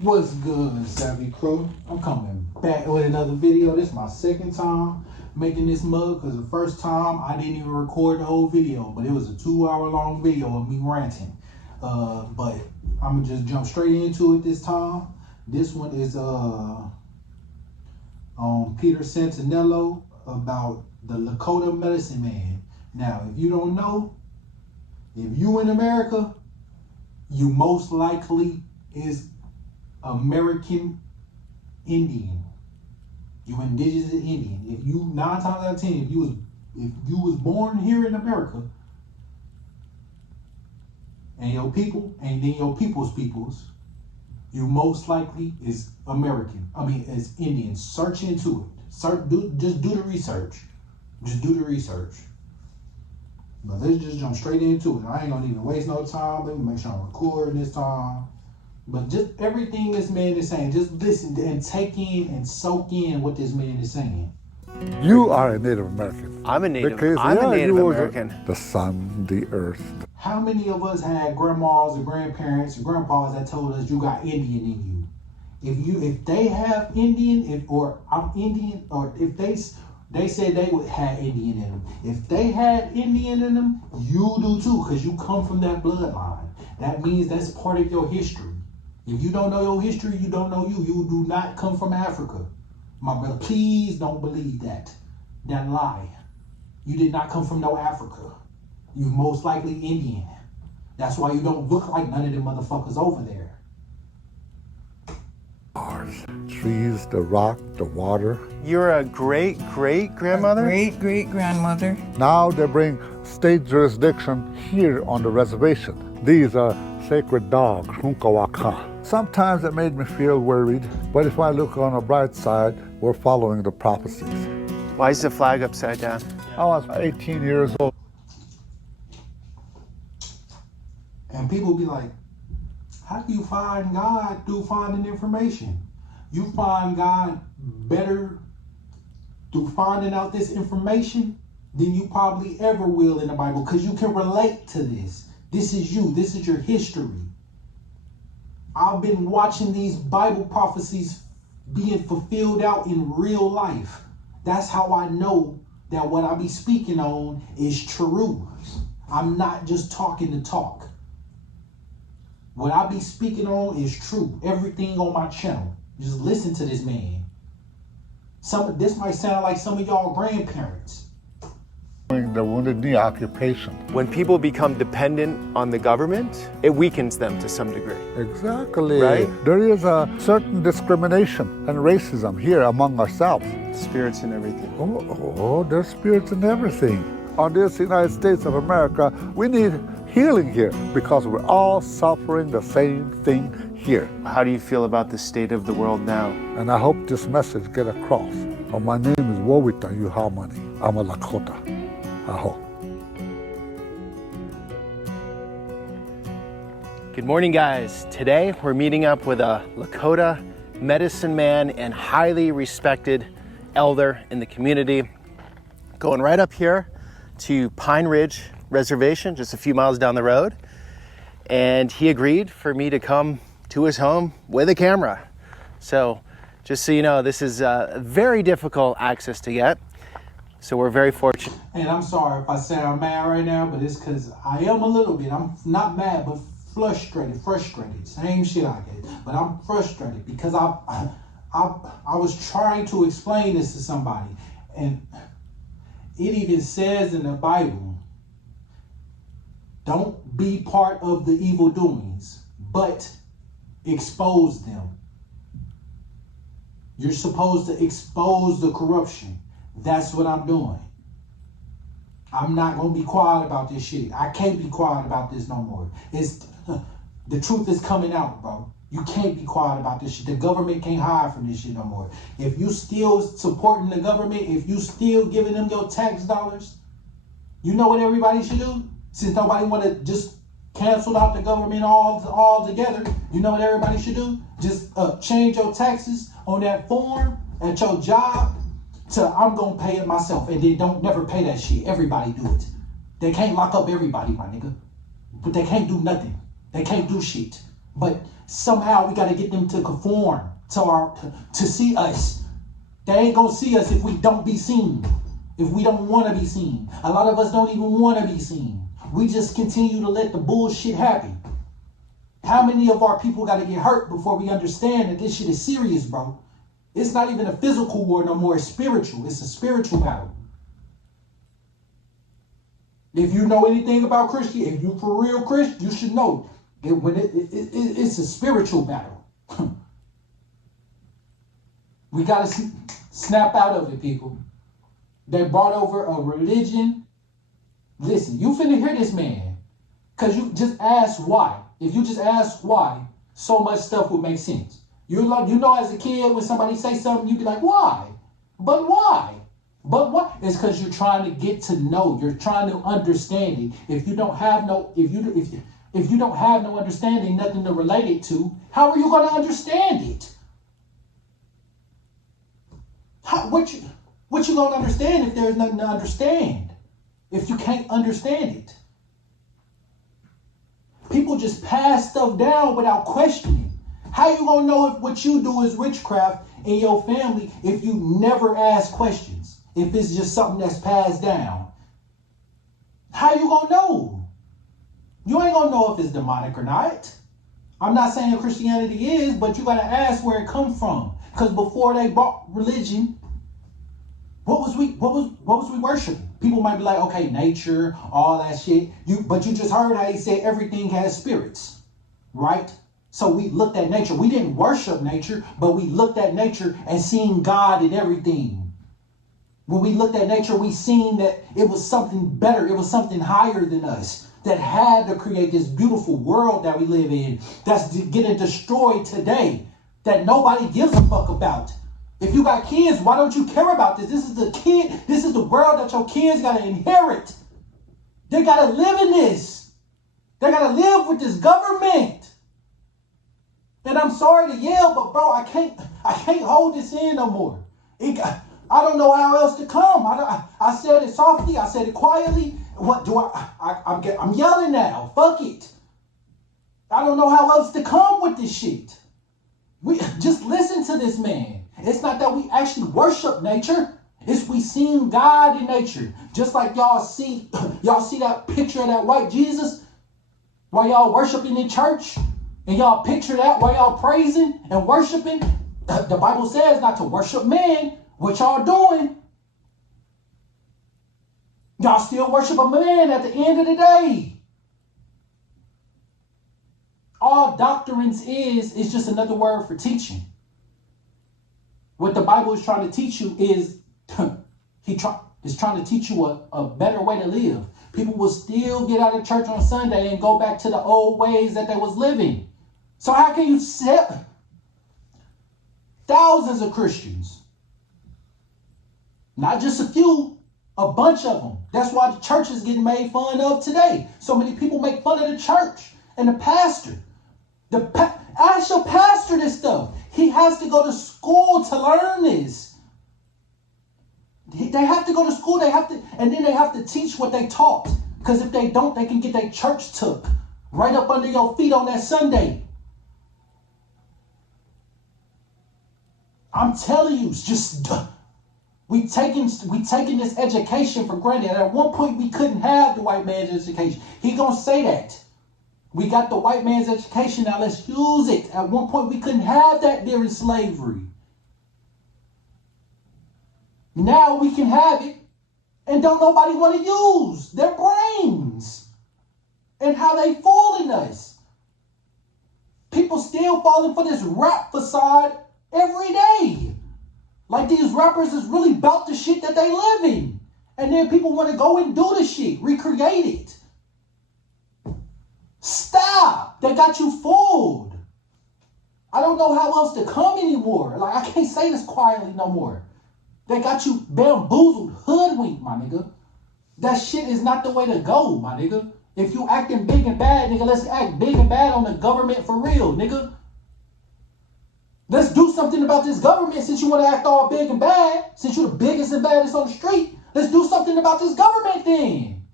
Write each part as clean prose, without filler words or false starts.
What's good, Savvy Crew? I'm coming back with another video. This is my second time making this mug because the first time I didn't even record the whole video, but it was a 2-hour long video of me ranting. But I'm gonna just jump straight into it this time. This one is on Peter Santinello about the Lakota medicine man. Now, if you don't know, if you in America, you most likely is American Indian. You indigenous Indian. If you 9 times out of 10, if you was born here in America, and your people, and then your peoples, you most likely is American. Is Indian. Search into it. Just do the research. Just do the research. But let's just jump straight into it. I ain't gonna even waste no time. Let me make sure I'm recording this time. But just everything this man is saying, just listen and take in and soak in what this man is saying. You are a Native American. I'm a Native American. The sun, the earth. How many of us had grandmas and grandparents and grandpas that told us you got Indian in you? If they have Indian, or I'm Indian, or if they said they would have Indian in them. If they had Indian in them, you do too, because you come from that bloodline. That means that's part of your history. If you don't know your history, you don't know you. You do not come from Africa. My brother, please don't believe that lie. You did not come from no Africa. You most likely Indian. That's why you don't look like none of them motherfuckers over there. Trees, the rock, the water. You're a great-great-grandmother? Great-great-grandmother. Now they bring state jurisdiction here on the reservation. These are sacred dogs, hunkawaka. Sometimes it made me feel worried, but if I look on the bright side, we're following the prophecies. Why is the flag upside down? I was 18 years old. And people be like, how do you find God through finding information? You find God better through finding out this information than you probably ever will in the Bible, because you can relate to this. This is you. This is your history. I've been watching these Bible prophecies being fulfilled out in real life. That's how I know that what I be speaking on is true. I'm not just talking to talk. What I be speaking on is true. Everything on my channel. Just listen to this man. This might sound like some of y'all grandparents. The Wounded Knee occupation. When people become dependent on the government, it weakens them to some degree. Exactly. Right? There is a certain discrimination and racism here among ourselves. Spirits and everything. Oh, there's spirits in everything. On this United States of America, we need healing here because we're all suffering the same thing here. How do you feel about the state of the world now? And I hope this message get across. My name is Wowita Yuhamani. I'm a Lakota. Aho. Good morning, guys. Today we're meeting up with a Lakota medicine man and highly respected elder in the community. Going right up here to Pine Ridge Reservation, just a few miles down the road. And he agreed for me to come to his home with a camera. So just so you know, this is very difficult access to get. So we're very fortunate. And I'm sorry if I sound mad right now, but it's because I am a little bit. I'm not mad, but frustrated. Same shit I get. But I'm frustrated because I was trying to explain this to somebody. And it even says in the Bible, don't be part of the evil doings, but expose them. You're supposed to expose the corruption. That's what I'm doing. I'm not going to be quiet about this shit. I can't be quiet about this no more. The truth is coming out, bro. You can't be quiet about this shit. The government can't hide from this shit no more. If you still supporting the government, if you still giving them your tax dollars, you know what everybody should do? Since nobody want to just cancel out the government all together, you know what everybody should do? Just change your taxes on that form at your job to I'm going to pay it myself, and then don't never pay that shit. Everybody do it. They can't lock up everybody, my nigga. But they can't do nothing. They can't do shit. But somehow we got to get them to conform to see us. They ain't gonna see us if we don't be seen. If we don't want to be seen. A lot of us don't even want to be seen. We just continue to let the bullshit happen. How many of our people got to get hurt before we understand that this shit is serious, bro? It's not even a physical war no more. It's spiritual. It's a spiritual battle. If you know anything about Christianity, if you for real Christian, you should know it's a spiritual battle. We got to snap out of it, people. They brought over a religion. Listen, you finna hear this man. Because you just ask why. If you just ask why, so much stuff would make sense. You know, as a kid, when somebody say something, you be like, why? But why? But what? It's because you're trying to get to know. You're trying to understand it. If you don't have no, if you don't have no understanding, nothing to relate it to, how are you going to understand it? What you going to understand if there's nothing to understand? If you can't understand it? People just pass stuff down without questioning. How you going to know if what you do is witchcraft in your family if you never ask questions? If it's just something that's passed down? How you going to know? You ain't going to know if it's demonic or not. I'm not saying Christianity is, but you got to ask where it come from. Because before they brought religion, what was we worshiping? People might be like, okay, nature, all that shit. But you just heard how he said everything has spirits, right? So we looked at nature. We didn't worship nature, but we looked at nature and seen God in everything. When we looked at nature, we seen that it was something better. It was something higher than us that had to create this beautiful world that we live in that's getting destroyed today, that nobody gives a fuck about. If you got kids, why don't you care about this? This is the world that your kids got to inherit. They got to live in this. They got to live with this government. And I'm sorry to yell, but bro, I can't hold this in no more. I don't know how else to come. I said it softly. I said it quietly. What do I'm yelling now. Fuck it. I don't know how else to come with this shit. We just listen to this man. It's not that we actually worship nature. It's we seen God in nature. Just like y'all see that picture of that white Jesus while y'all worshiping in church. And y'all picture that while y'all praising and worshiping. The Bible says not to worship man. What y'all doing? Y'all still worship a man at the end of the day. All doctrines is just another word for teaching. What the Bible is trying to teach you is is trying to teach you a better way to live. People will still get out of church on Sunday and go back to the old ways that they was living. So how can you set thousands of Christians? Not just a few, a bunch of them. That's why the church is getting made fun of today. So many people make fun of the church and the pastor. Ask your pastor this stuff. He has to go to school to learn this. They have to go to school. And then they have to teach what they taught. Because if they don't, they can get their church took right up under your feet on that Sunday. I'm telling you, we taking this education for granted. At one point, we couldn't have the white man's education. He gonna say that. We got the white man's education, now let's use it. At one point, we couldn't have that during slavery. Now we can have it, and don't nobody want to use their brains and how they fooling us. People still falling for this rap facade every day. Like these rappers is really about the shit that they live in. And then people want to go and do the shit, recreate it. Stop. They got you fooled. I don't know how else to come anymore. Like, I can't say this quietly no more. They got you bamboozled, hoodwinked, my nigga. That shit is not the way to go, my nigga. If you acting big and bad, nigga, let's act big and bad on the government for real, nigga. Let's do something about this government since you want to act all big and bad. Since you're the biggest and baddest on the street. Let's do something about this government then.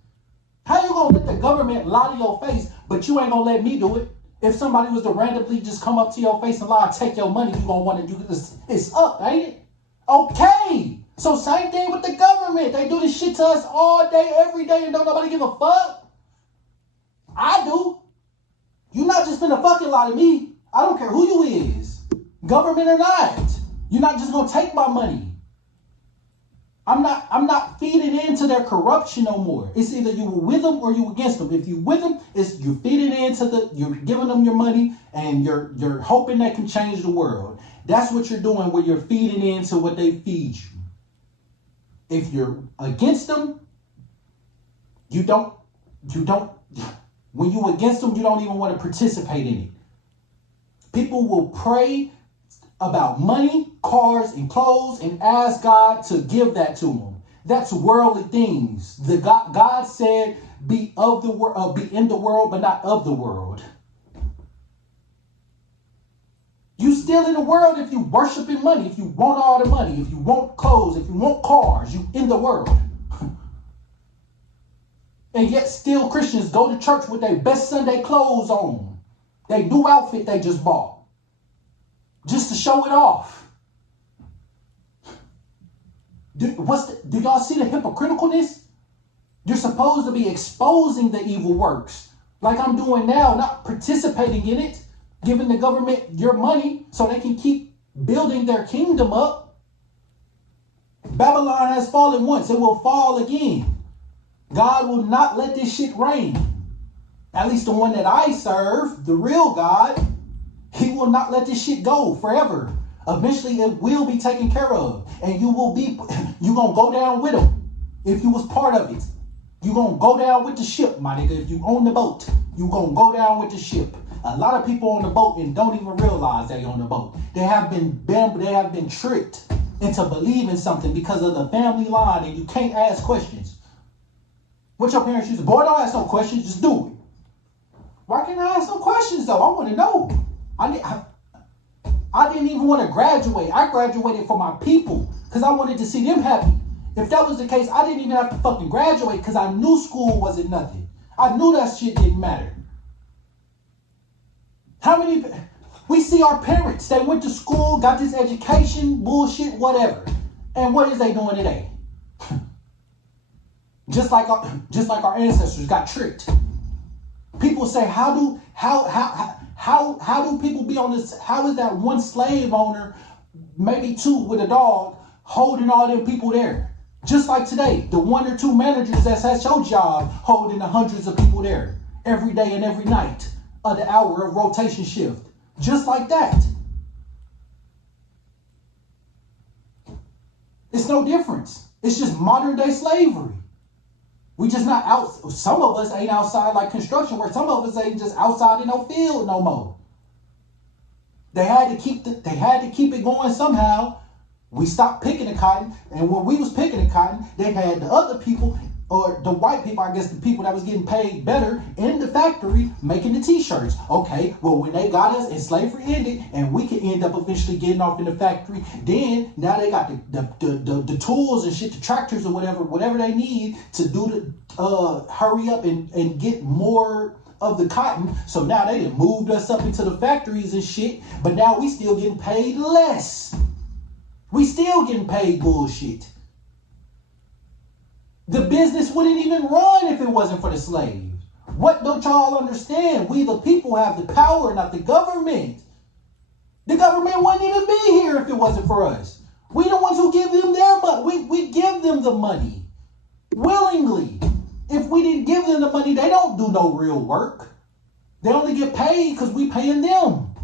How you gonna let the government lie to your face, but you ain't gonna let me do it? If somebody was to randomly just come up to your face and lie, take your money, you gonna want to do this. It's up, ain't it? Okay. So same thing with the government. They do this shit to us all day, every day, and don't nobody give a fuck. I do. You not just finna fucking lie to me. I don't care who you is, government or not. You're not just gonna take my money. I'm not feeding into their corruption no more. It's either you were with them or you against them. If you with them, it's you're feeding into you're giving them your money and you're hoping they can change the world. That's what you're doing where you're feeding into what they feed you. If you're against them, you don't, when you against them, you don't even want to participate in it. People will pray about money, cars, and clothes and ask God to give that to them. That's worldly things. God said, be of the world, be in the world, but not of the world. You still in the world if you worshiping money, if you want all the money, if you want clothes, if you want cars, you in the world. And yet still Christians go to church with their best Sunday clothes on. Their new outfit they just bought. Just to show it off. Do y'all see the hypocriticalness? You're supposed to be exposing the evil works. Like I'm doing now, not participating in it. Giving the government your money so they can keep building their kingdom up. Babylon has fallen once. It will fall again. God will not let this shit reign. At least the one that I serve, the real God, he will not let this shit go forever. Eventually it will be taken care of. And you gonna go down with him. If you was part of it. You gonna go down with the ship, my nigga. If you own the boat, you gonna go down with the ship. A lot of people on the boat and don't even realize they on the boat. They have been tricked into believing something because of the family line, and you can't ask questions. What your parents used to, boy, don't ask no questions, just do it. Why can't I ask no questions though? I want to know. I didn't even want to graduate. I graduated for my people because I wanted to see them happy. If that was the case, I didn't even have to fucking graduate because I knew school wasn't nothing. I knew that shit didn't matter. How many, we see our parents, they went to school, got this education, bullshit, whatever. And what is they doing today? Just like our ancestors got tricked. People say, how do people be on this? How is that one slave owner, maybe two with a dog, holding all them people there? Just like today, the one or two managers that's at your job holding the hundreds of people there every day and every night of the hour of rotation shift. Just like that. It's no difference. It's just modern day slavery. We just not out. Some of us ain't outside like construction work. Some of us ain't just outside in no field no more. They had to keep it going somehow. We stopped picking the cotton, and when we was picking the cotton, they had the other people, or the white people, I guess the people that was getting paid better in the factory making the t-shirts. Okay, well when they got us and slavery ended and we could end up eventually getting off in the factory, then now they got the tools and shit, the tractors or whatever they need to do to hurry up and get more of the cotton. So now they done moved us up into the factories and shit, but now we still getting paid less. We still getting paid bullshit. The business wouldn't even run if it wasn't for the slaves. What don't y'all understand? We the people have the power, not the government. The government wouldn't even be here if it wasn't for us. We the ones who give them their money. We give them the money willingly. If we didn't give them the money, they don't do no real work. They only get paid because we paying them.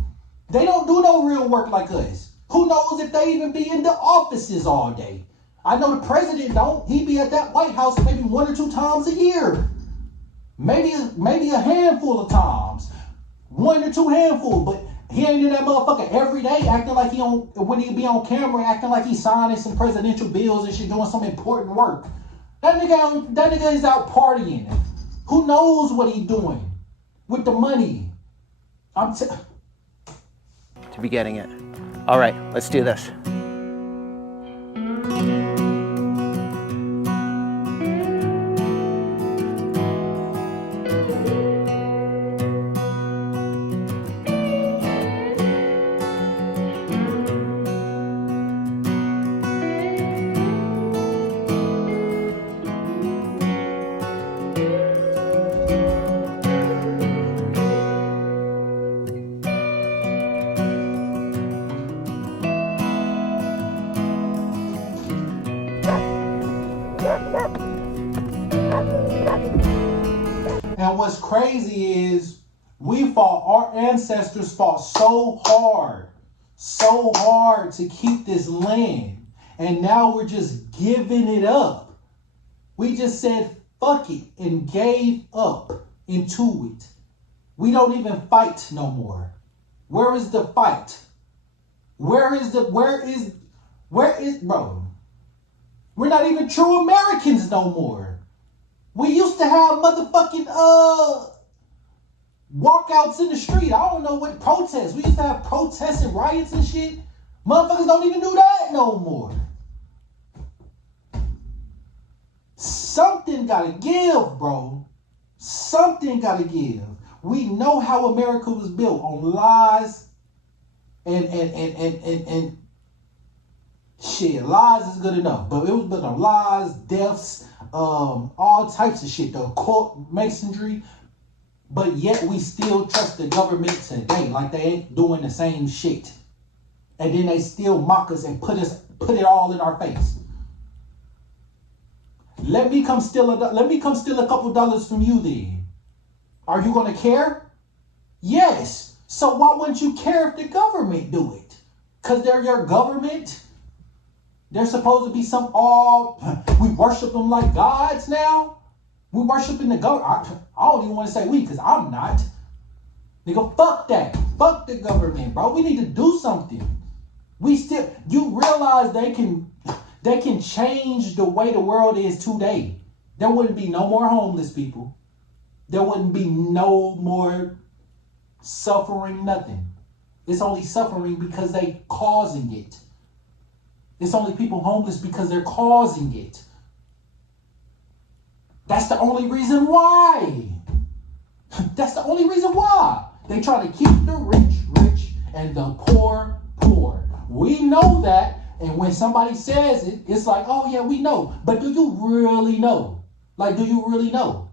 They don't do no real work like us. Who knows if they even be in the offices all day? I know the president don't. He be at that White House maybe 1 or 2 times a year. Maybe a handful of times. 1 or 2 handfuls. But he ain't in that motherfucker every day acting like when he be on camera, acting like he's signing some presidential bills and shit, doing some important work. That nigga is out partying. Who knows what he's doing with the money? To be getting it. All right, let's do this. And what's crazy is our ancestors fought so hard to keep this land. And now we're just giving it up. We just said fuck it and gave up into it. We don't even fight no more. Where is the fight? Where is, bro? We're not even true Americans no more. We used to have motherfucking, walkouts in the street. I don't know what protests. We used to have protests and riots and shit. Motherfuckers don't even do that no more. Something gotta give, bro. Something gotta give. We know how America was built, on lies and shit. Lies is good enough, but it was built on lies, deaths, all types of shit. The court masonry. But yet we still trust the government today, like they ain't doing the same shit. And then they still mock us and put it all in our face. Let me come steal a couple dollars from you then. Are you gonna care? Yes. So why wouldn't you care if the government do it? Cause they're your government. They're supposed to be we worship them like gods now. We worshiping the government. I don't even want to say we, because I'm not. Nigga, fuck that. Fuck the government, bro. We need to do something. You realize they can change the way the world is today. There wouldn't be no more homeless people. There wouldn't be no more suffering, nothing. It's only suffering because they causing it. It's only people homeless because they're causing it. That's the only reason why. That's the only reason why. They try to keep the rich rich and the poor poor. We know that, and when somebody says it, it's like, oh yeah, we know. But do you really know? Like, do you really know?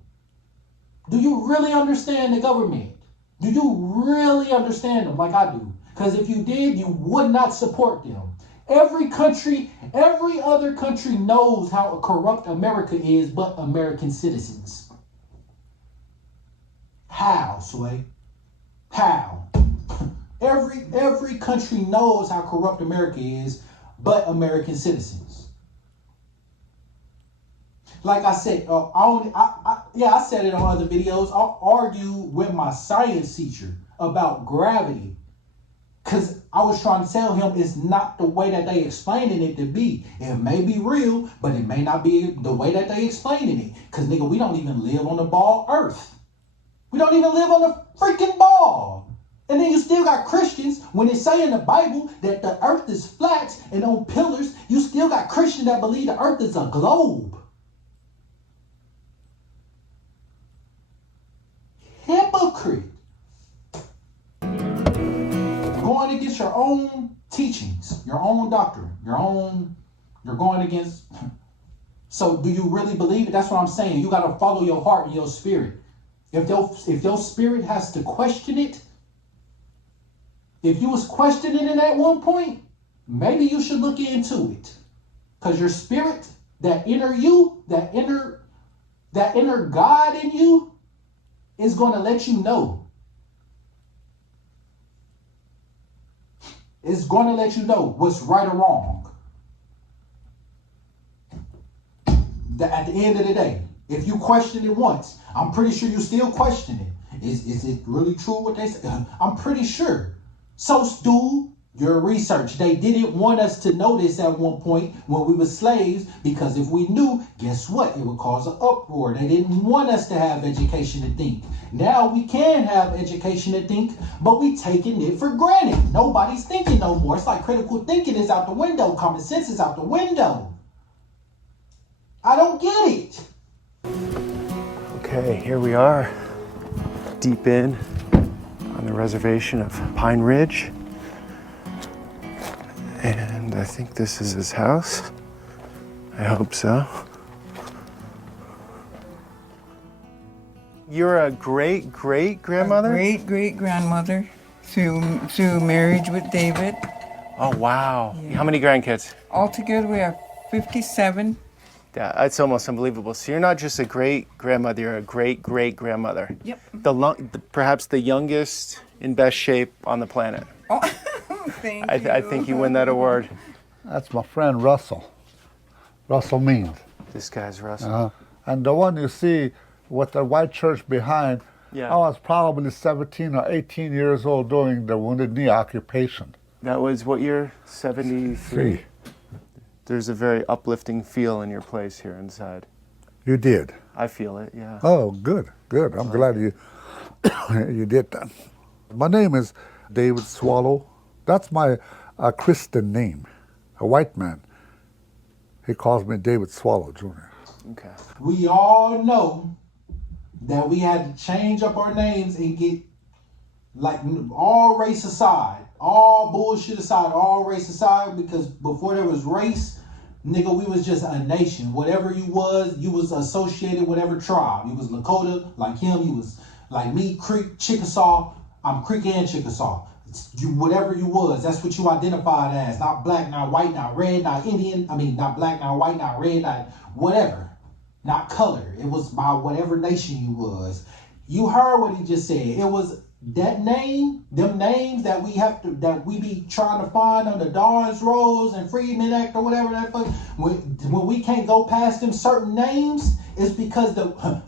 Do you really understand the government? Do you really understand them like I do? Because if you did, you would not support them. Every other country knows how corrupt America is, but American citizens. How, Sway? How? Every country knows how corrupt America is, but American citizens. Like I said, I said it on other videos. I'll argue with my science teacher about gravity. Because I was trying to tell him it's not the way that they explaining it to be. It may be real, but it may not be the way that they explaining it. Because, nigga, we don't even live on the ball earth. We don't even live on the freaking ball. And then you still got Christians, when it say in the Bible that the earth is flat and on pillars, you still got Christians that believe the earth is a globe. Hypocrite. Going against your own teachings, your own doctrine, you're going against. So do you really believe it? That's what I'm saying. You got to follow your heart and your spirit. If your spirit has to question it, if you was questioning it at one point, maybe you should look into it. Because your spirit, that inner you, that inner God in you, is going to let you know. It's going to let you know what's right or wrong. At the end of the day, if you question it once, I'm pretty sure you still question it. Is it really true what they say? I'm pretty sure. So do your research. They didn't want us to know this at one point when we were slaves, because if we knew, guess what? It would cause an uproar. They didn't want us to have education to think. Now we can have education to think, but we taking it for granted. Nobody's thinking no more. It's like critical thinking is out the window. Common sense is out the window. I don't get it. Okay, here we are, deep in on the reservation of Pine Ridge. And I think this is his house. I hope so. You're a great-great-grandmother? Great-great-grandmother through marriage with David. Oh, wow. Yeah. How many grandkids? Altogether, we have 57 Yeah, it's almost unbelievable. So you're not just a great grandmother, you're a great great grandmother. Yep. Perhaps the youngest in best shape on the planet. Oh, thank you. I think you win that award. That's my friend Russell. Russell Means. This guy's Russell. And the one you see with the white church behind, Yeah. I was probably 17 or 18 years old during the Wounded Knee occupation. That was what year? 73. See, There's a very uplifting feel in your place here inside. you did. I feel it, yeah. Oh, good, good. I'm glad you you did that. My name is David Swallow. That's my Christian name. A white man. He calls me David Swallow Jr. Okay. We all know that we had to change up our names and get, like, all race aside, all bullshit aside, all race aside, because before there was race, nigga, we was just a nation. Whatever you was associated with whatever tribe. You was Lakota, like him, you was like me, Creek, Chickasaw. I'm Creek and Chickasaw. You, whatever you was, that's what you identified as. Not black, not white, not red, not Indian. I mean, not black, not white, not red, not whatever. Not color. It was by whatever nation you was. You heard what he just said. It was that name, them names that we be trying to find on the Dawes Rolls and Freedmen Act or whatever that fuck. When we can't go past them certain names, it's because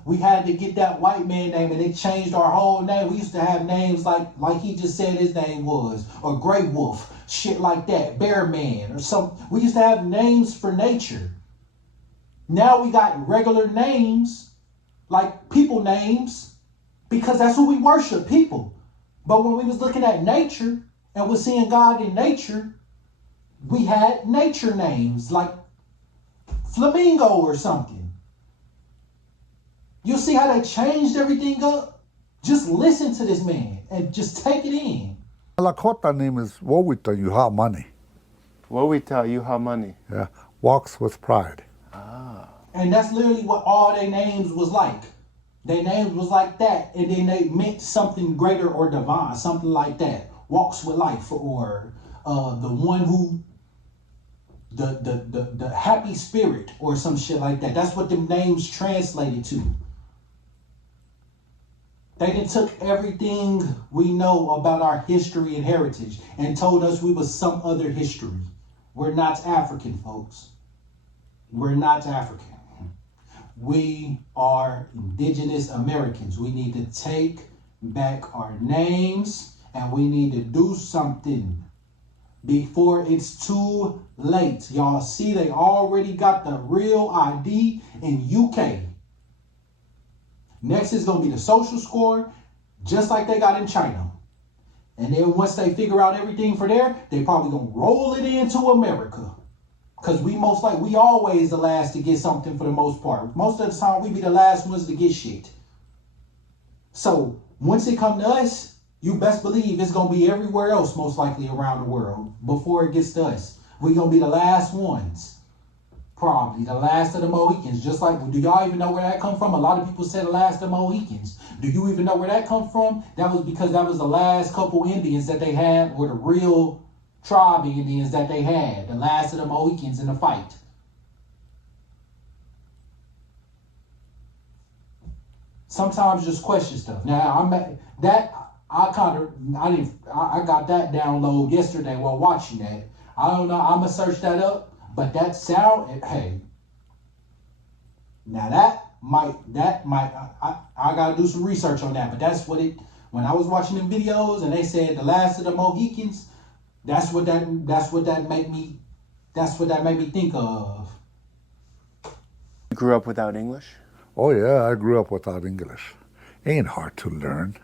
we had to get that white man name and it changed our whole name. We used to have names like he just said his name was, or Grey Wolf, shit like that, Bear Man or something. We used to have names for nature. Now we got regular names, like people names, because that's who we worship, people. But when we was looking at nature and was seeing God in nature, we had nature names like Flamingo or something. You see how they changed everything up? Just listen to this man and just take it in. Lakota name is Wowita Yuha. Wowita Yuha. Yeah, walks with pride. And that's literally what all their names was like. Their names was like that, and then they meant something greater or divine, something like that. Walks with life, or the one who, the happy spirit, or some shit like that. That's what them names translated to. They done took everything we know about our history and heritage and told us we was some other history. We're not African, folks. We're not African. We are indigenous Americans. We need to take back our names and we need to do something before it's too late. Y'all see, they already got the real ID in UK. Next is going to be the social score, just like they got in China. And then once they figure out everything for there, they probably going to roll it into America. Because we always the last to get something for the most part. Most of the time, we be the last ones to get shit. So, once it come to us, you best believe it's going to be everywhere else, most likely around the world, before it gets to us. we going to be the last ones. Probably the last of the Mohicans. Just like, do y'all even know where that come from? A lot of people say the last of the Mohicans. Do you even know where that come from? That was because that was the last couple Indians that they had, or the real tribe Indians that they had. The last of the Mohicans in the fight. Sometimes just question stuff. Now I got that download yesterday while watching that. I don't know. I'm gonna search that up, but that sound, hey. Now that might. I gotta do some research on that. But that's what it. When I was watching them videos and they said the last of the Mohicans, that's what that made me think of. You grew up without English? Oh yeah, I grew up without English. Ain't hard to learn.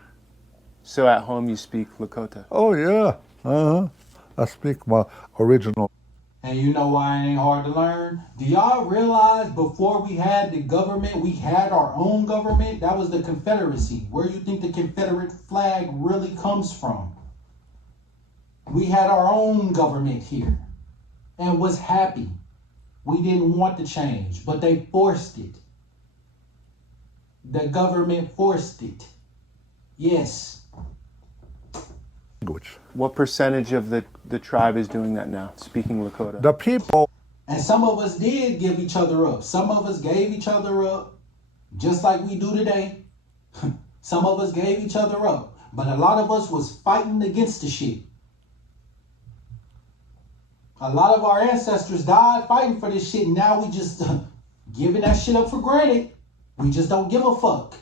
So at home you speak Lakota? Oh yeah, I speak my original. And you know why it ain't hard to learn? Do y'all realize before we had the government, we had our own government? That was the Confederacy. Where do you think the Confederate flag really comes from? We had our own government here and was happy. We didn't want to change, but they forced it. The government forced it. Yes. Language. What percentage of the tribe is doing that now, speaking Lakota? The people And some of us did give each other up. Some of us gave each other up, just like we do today. Some of us gave each other up. But a lot of us was fighting against the shit. A lot of our ancestors died fighting for this shit. And now we just giving that shit up for granted. We just don't give a fuck.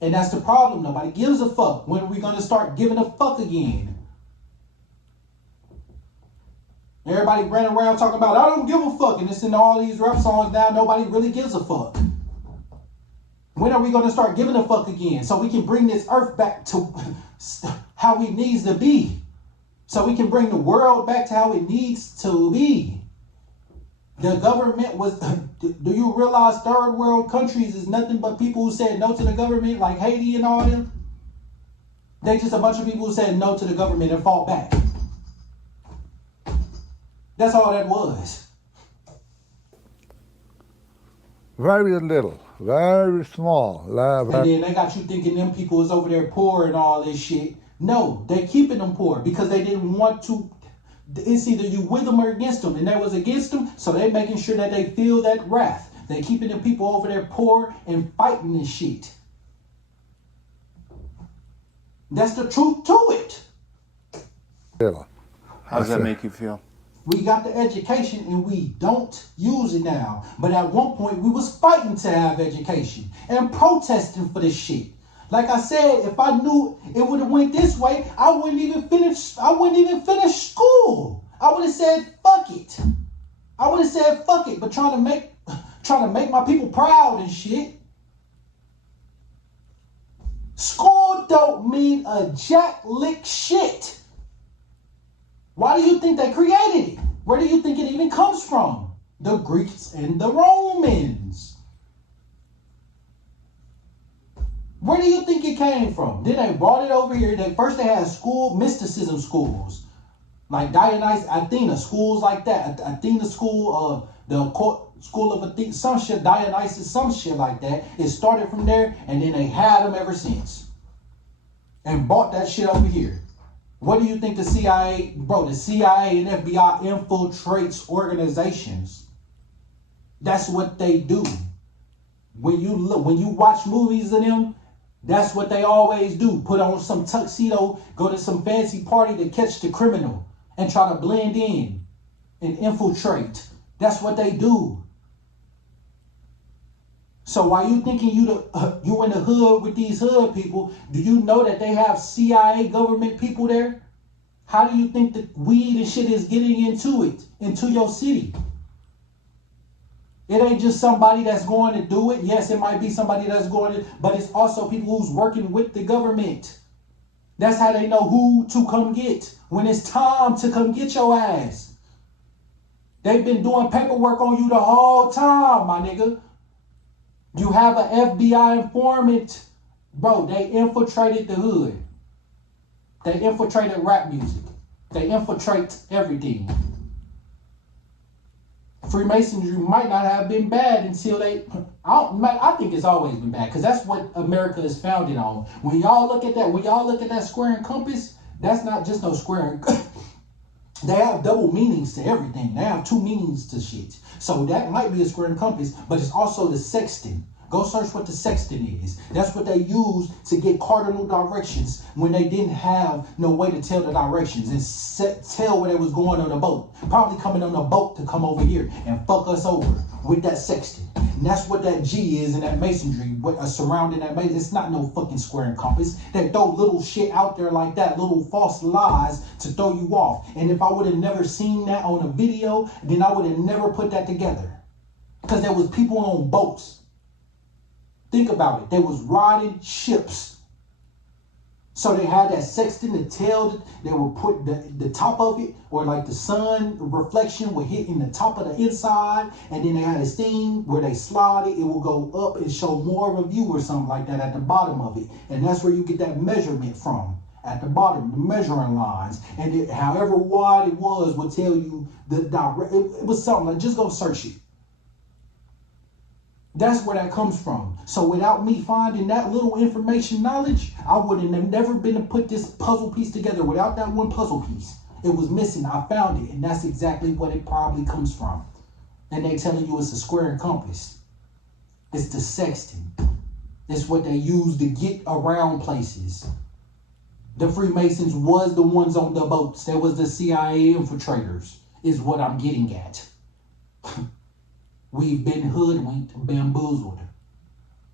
And that's the problem. Nobody gives a fuck. When are we going to start giving a fuck again? Everybody running around talking about, I don't give a fuck. And it's in all these rap songs now. Nobody really gives a fuck. When are we going to start giving a fuck again? So we can bring this earth back to how it needs to be. So we can bring the world back to how it needs to be. The government was, do you realize third world countries is nothing but people who said no to the government, like Haiti and all them? They just a bunch of people who said no to the government and fought back. That's all that was. Very little, very small. And then they got you thinking them people is over there poor and all this shit. No, they're keeping them poor because they didn't want to. It's either you with them or against them. And they was against them, so they making sure that they feel that wrath. They keeping the people over there poor and fighting this shit. That's the truth to it. How does that make you feel? We got the education and we don't use it now. But at one point we was fighting to have education and protesting for this shit. Like I said, if I knew it would have went this way, I wouldn't even finish school. I would have said fuck it. I would have said fuck it, but trying to make my people proud and shit. School don't mean a jack lick shit. Why do you think they created it? Where do you think it even comes from? The Greeks and the Romans. Where do you think it came from? Then they brought it over here. First they had mysticism schools. Like Athena, schools like that. Athena school, the school of Athena, some shit, Dionysus, some shit like that. It started from there and then they had them ever since. And bought that shit over here. What do you think the CIA, the CIA and FBI infiltrates organizations? That's what they do. When you watch movies of them, that's what they always do. Put on some tuxedo, go to some fancy party to catch the criminal and try to blend in and infiltrate. That's what they do. So while you thinking you in the hood with these hood people, do you know that they have CIA government people there? How do you think that weed and shit is getting into your city? It ain't just somebody that's going to do it. Yes, it might be somebody that's going to, but it's also people who's working with the government. That's how they know who to come get when it's time to come get your ass. They've been doing paperwork on you the whole time, my nigga. You have an FBI informant. Bro, they infiltrated the hood. They infiltrated rap music. They infiltrate everything. Freemasonry might not have been bad until I think it's always been bad because that's what America is founded on. When y'all look at that square and compass, that's not just no square and they have double meanings to everything. They have two meanings to shit. So that might be a square and compass, but it's also the sextant. Go search what the sextant is. That's what they use to get cardinal directions when they didn't have no way to tell the directions and tell where they was going on the boat. Probably coming on a boat to come over here and fuck us over with that sextant. And that's what that G is in that masonry, surrounding that mason. It's not no fucking square and compass. They throw little shit out there like that, little false lies to throw you off. And if I would have never seen that on a video, then I would have never put that together. Because there was people on boats. Think about it. They was riding ships. So they had that sextant to tell, they would put the top of it, or like the sun reflection would hit in the top of the inside, and then they had this thing where they slide it, it will go up and show more of a view or something like that at the bottom of it. And that's where you get that measurement from, at the bottom, the measuring lines. And it, however wide it was would tell you the direct, it was something like, just go search it. That's where that comes from. So without me finding that little information knowledge, I would have never been to put this puzzle piece together. Without that one puzzle piece, it was missing. I found it, and that's exactly what it probably comes from. And they telling you it's a square and compass. It's the sextant. It's what they use to get around places. The Freemasons was the ones on the boats. There was the CIA infiltrators, is what I'm getting at. We've been hoodwinked, bamboozled.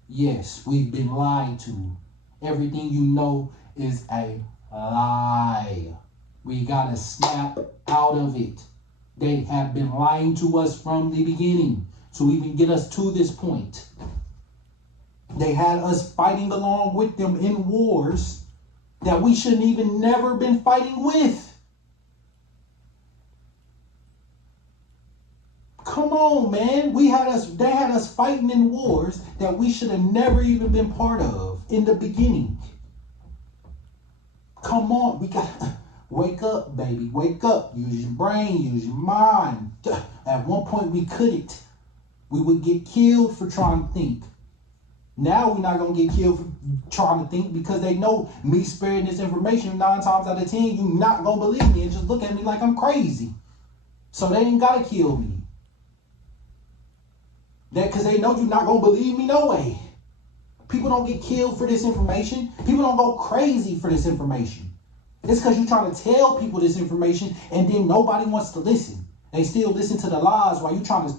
Yes, we've been lied to. Everything you know is a lie. We gotta snap out of it. They have been lying to us from the beginning to even get us to this point. They had us fighting along with them in wars that we shouldn't even never been fighting with. Come on, man. They had us fighting in wars that we should have never even been part of in the beginning. Come on, we got wake up, baby. Wake up. Use your brain, use your mind. At one point we couldn't. We would get killed for trying to think. Now we're not gonna get killed for trying to think because they know me spreading this information 9 times out of 10, you not gonna believe me and just look at me like I'm crazy. So they ain't gotta kill me. Because they know you're not gonna believe me no way. People don't get killed for this information. People don't go crazy for this information. It's because you're trying to tell people this information and then nobody wants to listen. They still listen to the lies while you're trying to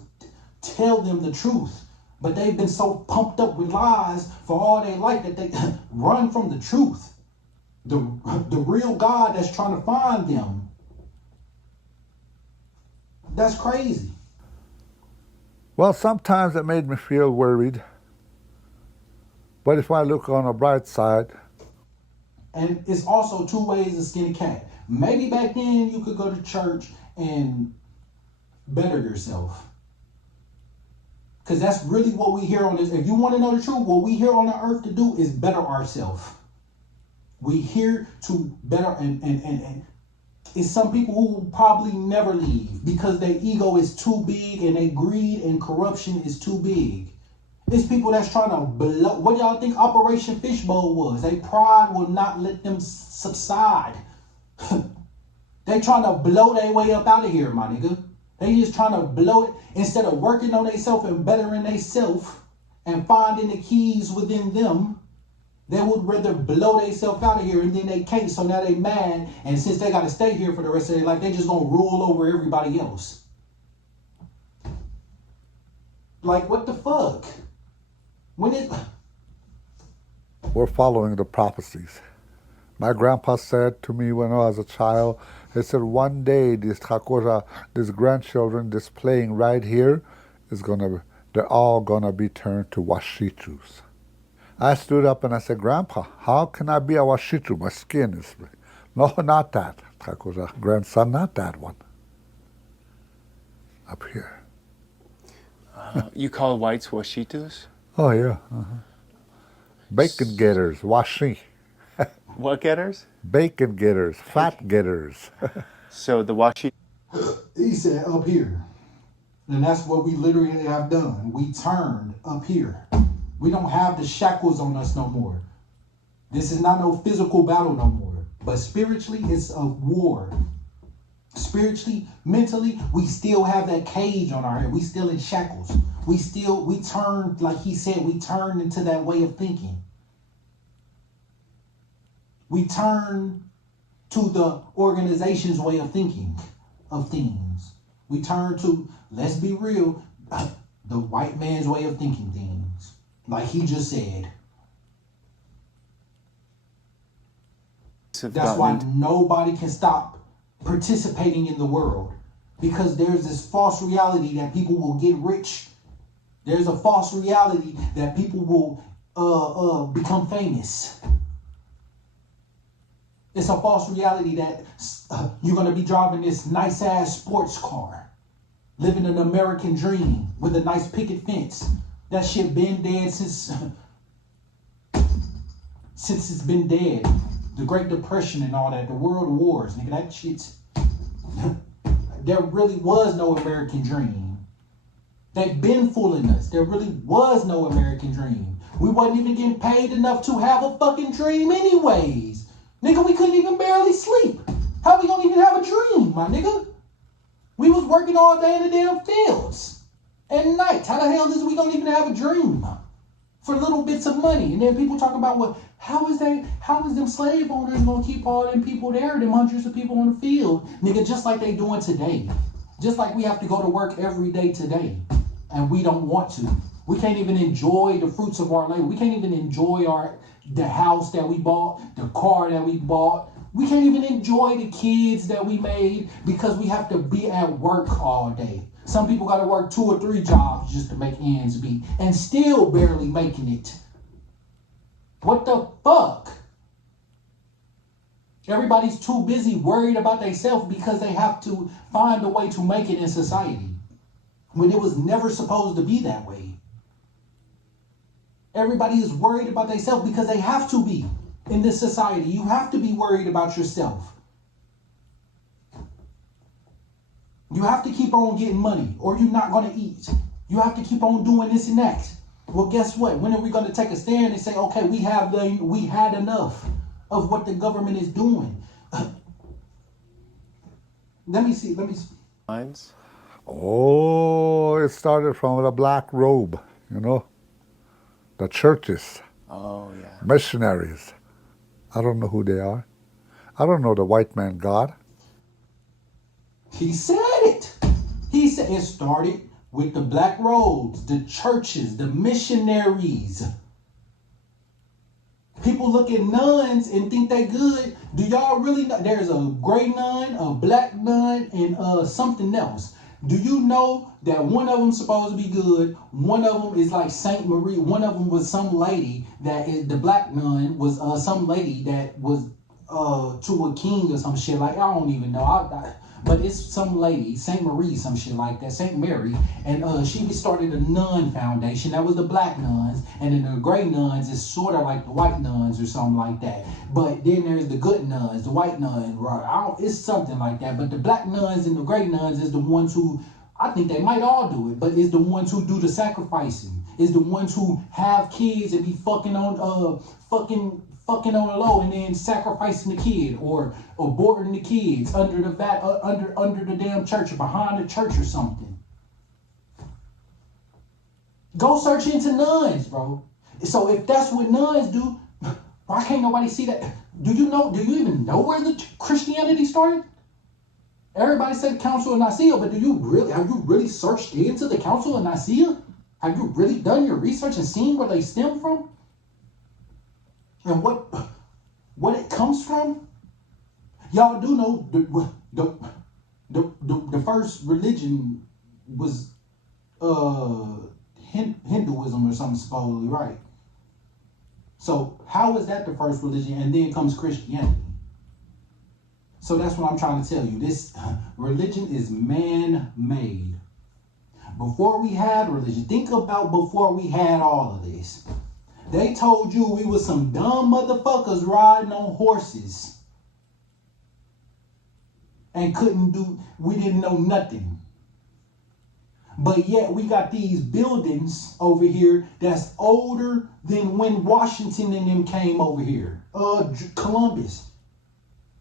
tell them the truth. But they've been so pumped up with lies for all their life that they run from the truth. The real God that's trying to find them. That's crazy. Well, sometimes it made me feel worried. But if I look on the bright side. And it's also 2 ways to skin a cat. Maybe back then you could go to church and better yourself. Because that's really what we here on this. If you want to know the truth, what we here on the earth to do is better ourselves. We here to better and it's some people who will probably never leave because their ego is too big and their greed and corruption is too big. It's people that's trying to blow. What y'all think Operation Fishbowl was? Their pride will not let them subside. They trying to blow their way up out of here, my nigga. They just trying to blow it instead of working on themselves and bettering themselves and finding the keys within them. They would rather blow themselves out of here and then they can't, so now they mad. And since they got to stay here for the rest of their life, they just gonna rule over everybody else. Like, what the fuck? We're following the prophecies. My grandpa said to me when I was a child, he said, one day these grandchildren, this playing right here, they're all gonna be turned to washitus. I stood up and I said, Grandpa, how can I be a washitu? My skin is... No, not that. Grandson, not that one. Up here. You call whites washitus? Oh, yeah. Uh-huh. Bacon getters, washi. What getters? Bacon getters, fat getters. So the washi... He said up here. And that's what we literally have done. We turned up here. We don't have the shackles on us no more. This is not no physical battle no more. But spiritually, it's a war. Spiritually, mentally, we still have that cage on our head. We still in shackles. We turned, like he said, we turned into that way of thinking. We turn to the organization's way of thinking of things. We turn to, let's be real, the white man's way of thinking things. Like he just said. That's why nobody can stop participating in the world. Because there's this false reality that people will get rich. There's a false reality that people will become famous. It's a false reality that you're going to be driving this nice ass sports car, living an American dream with a nice picket fence. That shit been dead since it's been dead. The Great Depression and all that, the World Wars, nigga, that shit's... There really was no American dream. They've been fooling us. There really was no American dream. We wasn't even getting paid enough to have a fucking dream anyways. Nigga, we couldn't even barely sleep. How we gonna even have a dream, my nigga? We was working all day in the damn fields. at night. How the hell is we don't even have a dream for little bits of money? And then people talking about what, how is them slave owners gonna keep all them people there, them hundreds of people on the field? Nigga, just like they doing today. Just like we have to go to work every day today. And we don't want to. We can't even enjoy the fruits of our labor. We can't even enjoy the house that we bought, the car that we bought. We can't even enjoy the kids that we made because we have to be at work all day. Some people got to work 2 or 3 jobs just to make ends meet and still barely making it. What the fuck? Everybody's too busy worried about themselves because they have to find a way to make it in society when it was never supposed to be that way. Everybody is worried about themselves because they have to be in this society. You have to be worried about yourself. You have to keep on getting money or you're not going to eat. You have to keep on doing this and that. Well, guess what? When are we going to take a stand and say, okay, we had enough of what the government is doing? Let me see. Lines? Oh, it started from the black robe, you know, the churches, Oh, yeah. missionaries. I don't know who they are. I don't know the white man God. He said it. He said it started with the black robes, the churches, the missionaries. People look at nuns and think they good. Do y'all really know? There's a gray nun, a black nun, and something else. Do you know that one of them supposed to be good? One of them is like Saint Marie. One of them was some lady that is the black nun was some lady that was to a king or some shit like I don't even know. But it's some lady, Saint Marie, some shit like that, Saint Mary, and she started a nun foundation. That was the black nuns, and then the gray nuns is sort of like the white nuns or something like that. But then there's the good nuns, the white nuns, right? It's something like that. But the black nuns and the gray nuns is the ones who, I think they might all do it, but it's the ones who do the sacrificing. Is the ones who have kids and be fucking on on the low and then sacrificing the kid or aborting the kids under the damn church or behind the church or something. Go search into nuns, bro. So if that's what nuns do, why can't nobody see that? Do you even know where the Christianity started? Everybody said Council of Nicaea, but have you really searched into the Council of Nicaea? Have you really done your research and seen where they stem from? And what it comes from? Y'all do know the first religion was Hinduism or something supposedly, right? So how is that the first religion and then comes Christianity? So that's what I'm trying to tell you. This religion is man-made. Before we had religion, think about before we had all of this. They told you we was some dumb motherfuckers riding on horses and we didn't know nothing. But yet we got these buildings over here that's older than when Washington and them came over here. Columbus.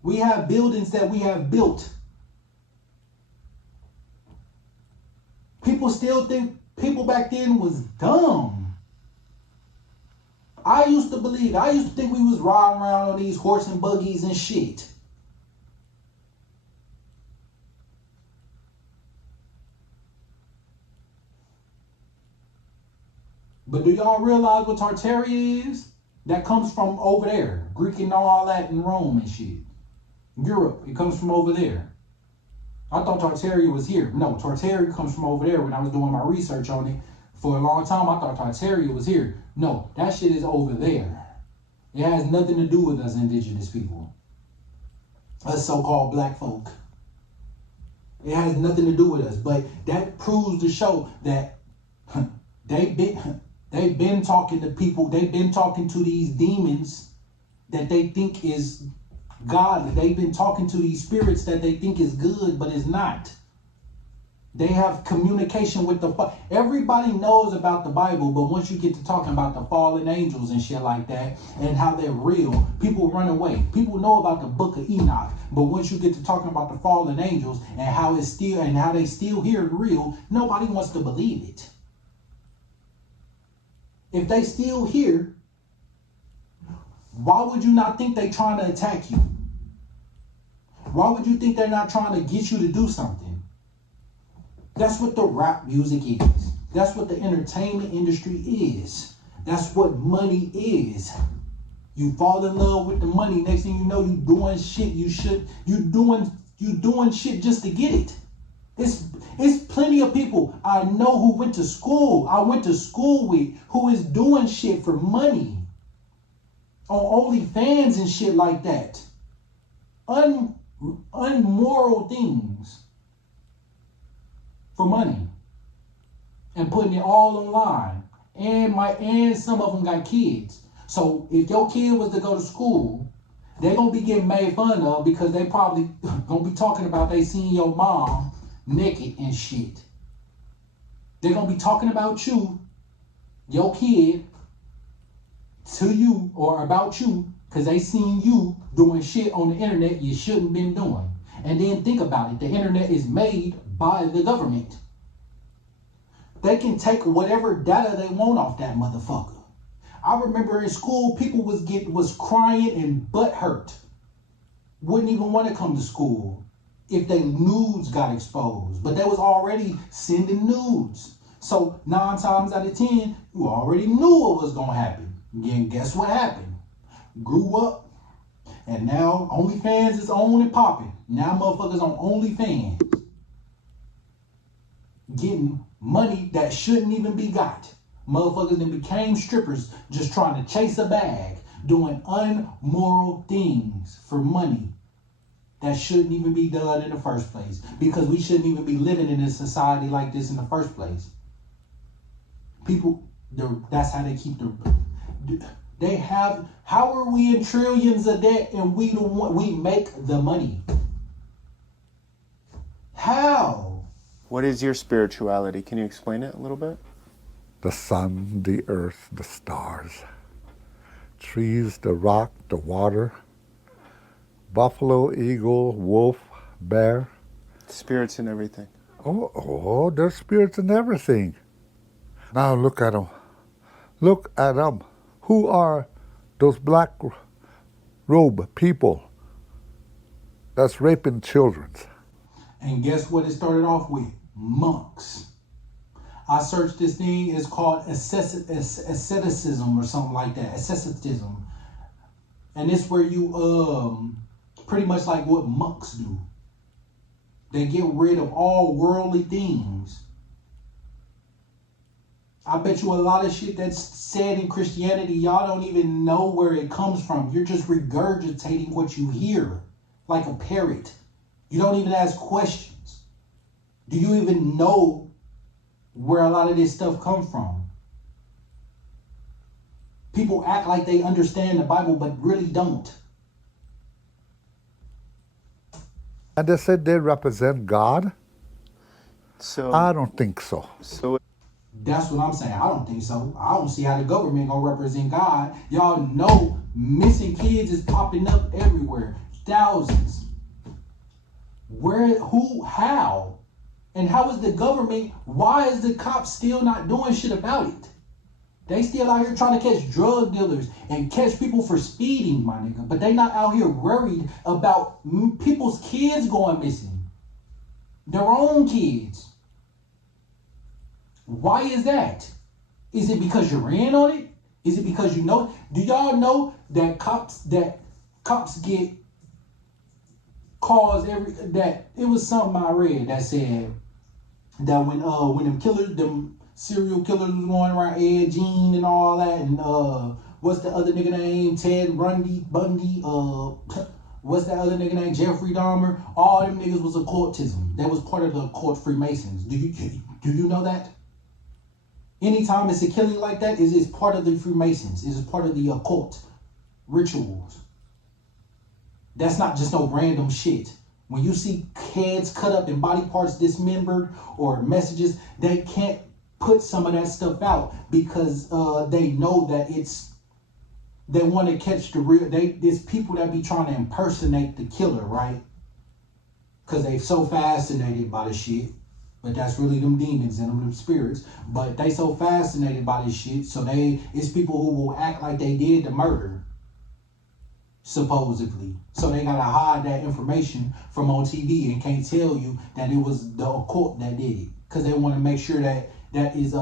We have buildings that we have built. People still think people back then was dumb. I used to think we was riding around on these horse and buggies and shit. But do y'all realize what Tartaria is? That comes from over there. Greek and all that in Rome and shit. Europe, it comes from over there. I thought Tartaria was here. No, Tartaria comes from over there. When I was doing my research on it for a long time, I thought Tartaria was here. No, that shit is over there. It has nothing to do with us indigenous people. Us so-called black folk. It has nothing to do with us. But that proves to show that they've been talking to people. They've been talking to these demons that they think is God. They've been talking to these spirits that they think is good, but it's not. They have communication with everybody knows about the Bible, but once you get to talking about the fallen angels and shit like that and how they're real, people run away. People know about the book of Enoch, but once you get to talking about the fallen angels and how they still here real, nobody wants to believe it. If they still here, why would you not think they trying to attack you? Why would you think they're not trying to get you to do something? That's what the rap music is. That's what the entertainment industry is. That's what money is. You fall in love with the money. Next thing you know, you doing shit you doing shit just to get it. It's plenty of people I know who went to school. I went to school with who is doing shit for money. On OnlyFans and shit like that. Unmoral things. For money and putting it all online, and some of them got kids. So if your kid was to go to school, they're gonna be getting made fun of because they probably gonna be talking about they seen your mom naked and shit. They're gonna be talking about you, your kid, to you or about you because they seen you doing shit on the internet you shouldn't been doing. And then think about it, the internet is made by the government. They can take whatever data they want off that motherfucker. I remember in school, people was crying and butt hurt. Wouldn't even want to come to school if their nudes got exposed. But they was already sending nudes. So 9 times out of 10, you already knew what was gonna happen. And guess what happened? Grew up, and now OnlyFans is on and popping. Now motherfuckers on OnlyFans getting money that shouldn't even be got. Motherfuckers then became strippers just trying to chase a bag, doing unmoral things for money that shouldn't even be done in the first place, because we shouldn't even be living in a society like this in the first place. People, that's how they keep how are we in trillions of debt and we make the money? How? What is your spirituality? Can you explain it a little bit? The sun, the earth, the stars, trees, the rock, the water, buffalo, eagle, wolf, bear. Spirits and everything. Oh, there's spirits in everything. Now look at them. Look at them. Who are those black robe people that's raping children? And guess what it started off with? Monks. I searched this thing, it's called asceticism or something like that. Asceticism. And it's where you pretty much like what monks do. They get rid of all worldly things. I bet you a lot of shit that's said in Christianity, y'all don't even know where it comes from. You're just regurgitating what you hear like a parrot. You don't even ask questions. Do you even know where a lot of this stuff comes from? People act like they understand the Bible, but really don't. And they said they represent God? So I don't think so. That's what I'm saying. I don't think so. I don't see how the government gonna represent God. Y'all know missing kids is popping up everywhere. Thousands. Where, who, how? And how is the government, why is the cops still not doing shit about it? They still out here trying to catch drug dealers and catch people for speeding, my nigga. But they not out here worried about people's kids going missing. Their own kids. Why is that? Is it because you're in on it? Is it because you know? Do y'all know that cops get calls that it was something I read that said that when them serial killers was going around, Ed Gein and all that, and what's the other nigga name? Ted Bundy, what's that other nigga name? Jeffrey Dahmer. All them niggas was occultism. That was part of the occult Freemasons. Do you know that? Anytime it's a killing like that, it's part of the Freemasons. It's part of the occult rituals. That's not just no random shit. When you see heads cut up and body parts dismembered or messages, they can't put some of that stuff out because they know that they want to catch the real. There's people that be trying to impersonate the killer, right? Because they so fascinated by the shit. But that's really them demons and them spirits. But they so fascinated by this shit, so it's people who will act like they did the murder. Supposedly. So they gotta hide that information from on TV and can't tell you that it was the occult that did it. Because they want to make sure that is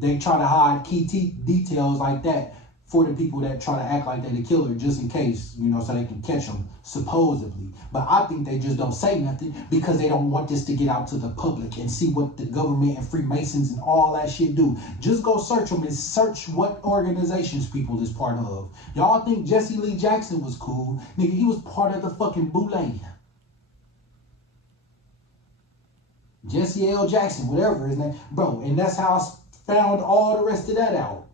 they try to hide key details like that for the people that try to act like they're the killer just in case, so they can catch them, supposedly. But I think they just don't say nothing because they don't want this to get out to the public and see what the government and Freemasons and all that shit do. Just go search them and search what organizations people is part of. Y'all think Jesse Lee Jackson was cool? Nigga, he was part of the fucking Boule. Jesse L. Jackson, whatever his name. Bro, and that's how I found all the rest of that out.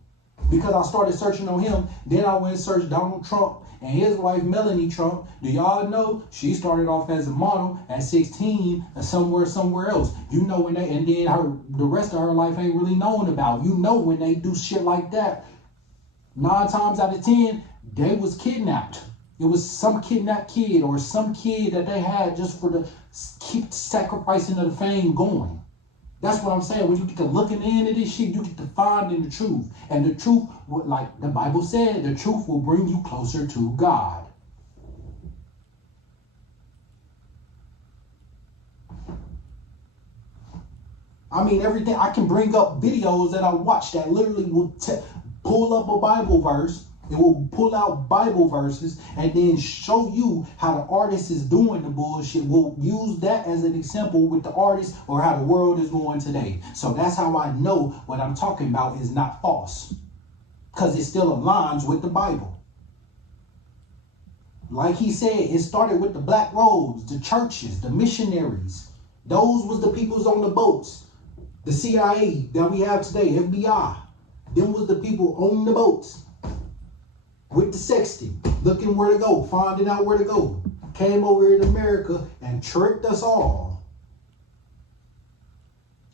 Because I started searching on him. Then I went and searched Donald Trump and his wife, Melanie Trump. Do y'all know she started off as a model at 16 somewhere else? And then the rest of her life ain't really known about. When they do shit like that, 9 times out of 10, they was kidnapped. It was some kidnapped kid or some kid that they had just for the keep sacrificing of the fame going. That's what I'm saying. When you get to looking into this shit, you get to finding the truth. And the truth, like the Bible said, the truth will bring you closer to God. I mean, everything. I can bring up videos that I watch that literally will pull up a Bible verse. It will pull out Bible verses and then show you how the artist is doing the bullshit. We'll use that as an example with the artist or how the world is going today. So that's how I know what I'm talking about is not false. Because it still aligns with the Bible. Like he said, it started with the black robes, the churches, the missionaries. Those was the peoples on the boats. The CIA that we have today, FBI. Them was the people on the boats. With the sexting, looking where to go, finding out where to go. Came over here to America and tricked us all.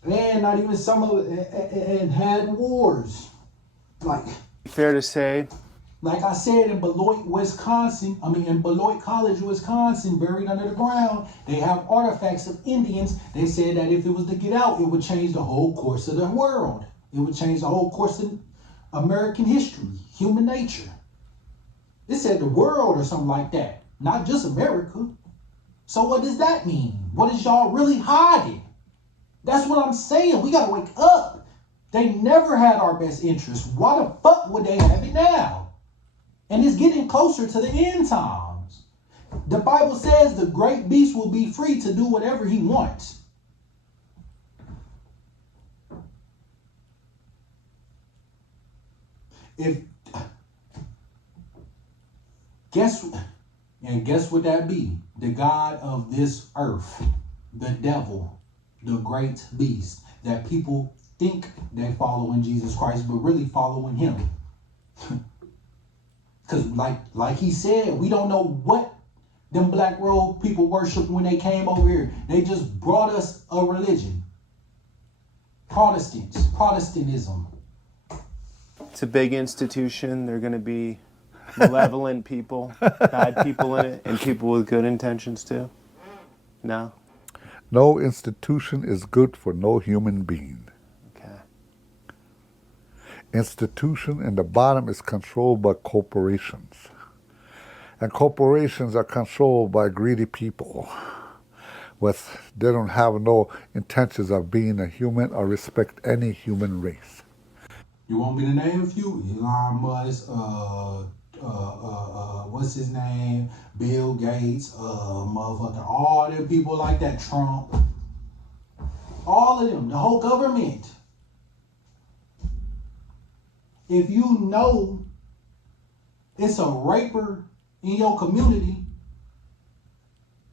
And not even some of it, and had wars. Fair to say. Like I said, in Beloit College, Wisconsin, buried under the ground, they have artifacts of Indians. They said that if it was to get out, it would change the whole course of the world. It would change the whole course of American history, human nature. It said the world or something like that, not just America. So what does that mean? What is y'all really hiding? That's what I'm saying. We got to wake up. They never had our best interest. Why the fuck would they have it now? And it's getting closer to the end times. The Bible says the great beast will be free to do whatever he wants. Guess what that be? The God of this earth, the devil, the great beast that people think they follow in Jesus Christ, but really following him. Because like he said, we don't know what them black robe people worship when they came over here. They just brought us a religion. Protestantism. It's a big institution. They're going to be malevolent people, bad people in it, and people with good intentions too? No? No institution is good for no human being. Okay. Institution in the bottom is controlled by corporations. And corporations are controlled by greedy people. They don't have no intentions of being a human or respect any human race. You want me to name a few? Elon Musk, what's his name? Bill Gates, motherfucker, all them people like that, Trump. All of them, the whole government. If you know it's a raper in your community,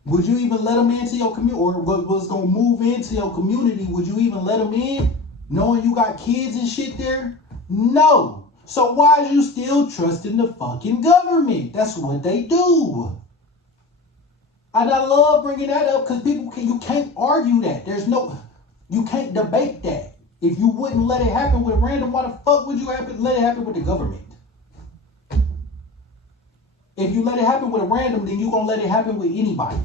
would you even let him into your community? Or was going to move into your community, would you even let him in? Knowing you got kids and shit there? No. So why is you still trusting the fucking government? That's what they do. And I love bringing that up because you can't argue that. You can't debate that. If you wouldn't let it happen with random, why the fuck would you let it happen with the government? If you let it happen with a random, then you're going to let it happen with anybody.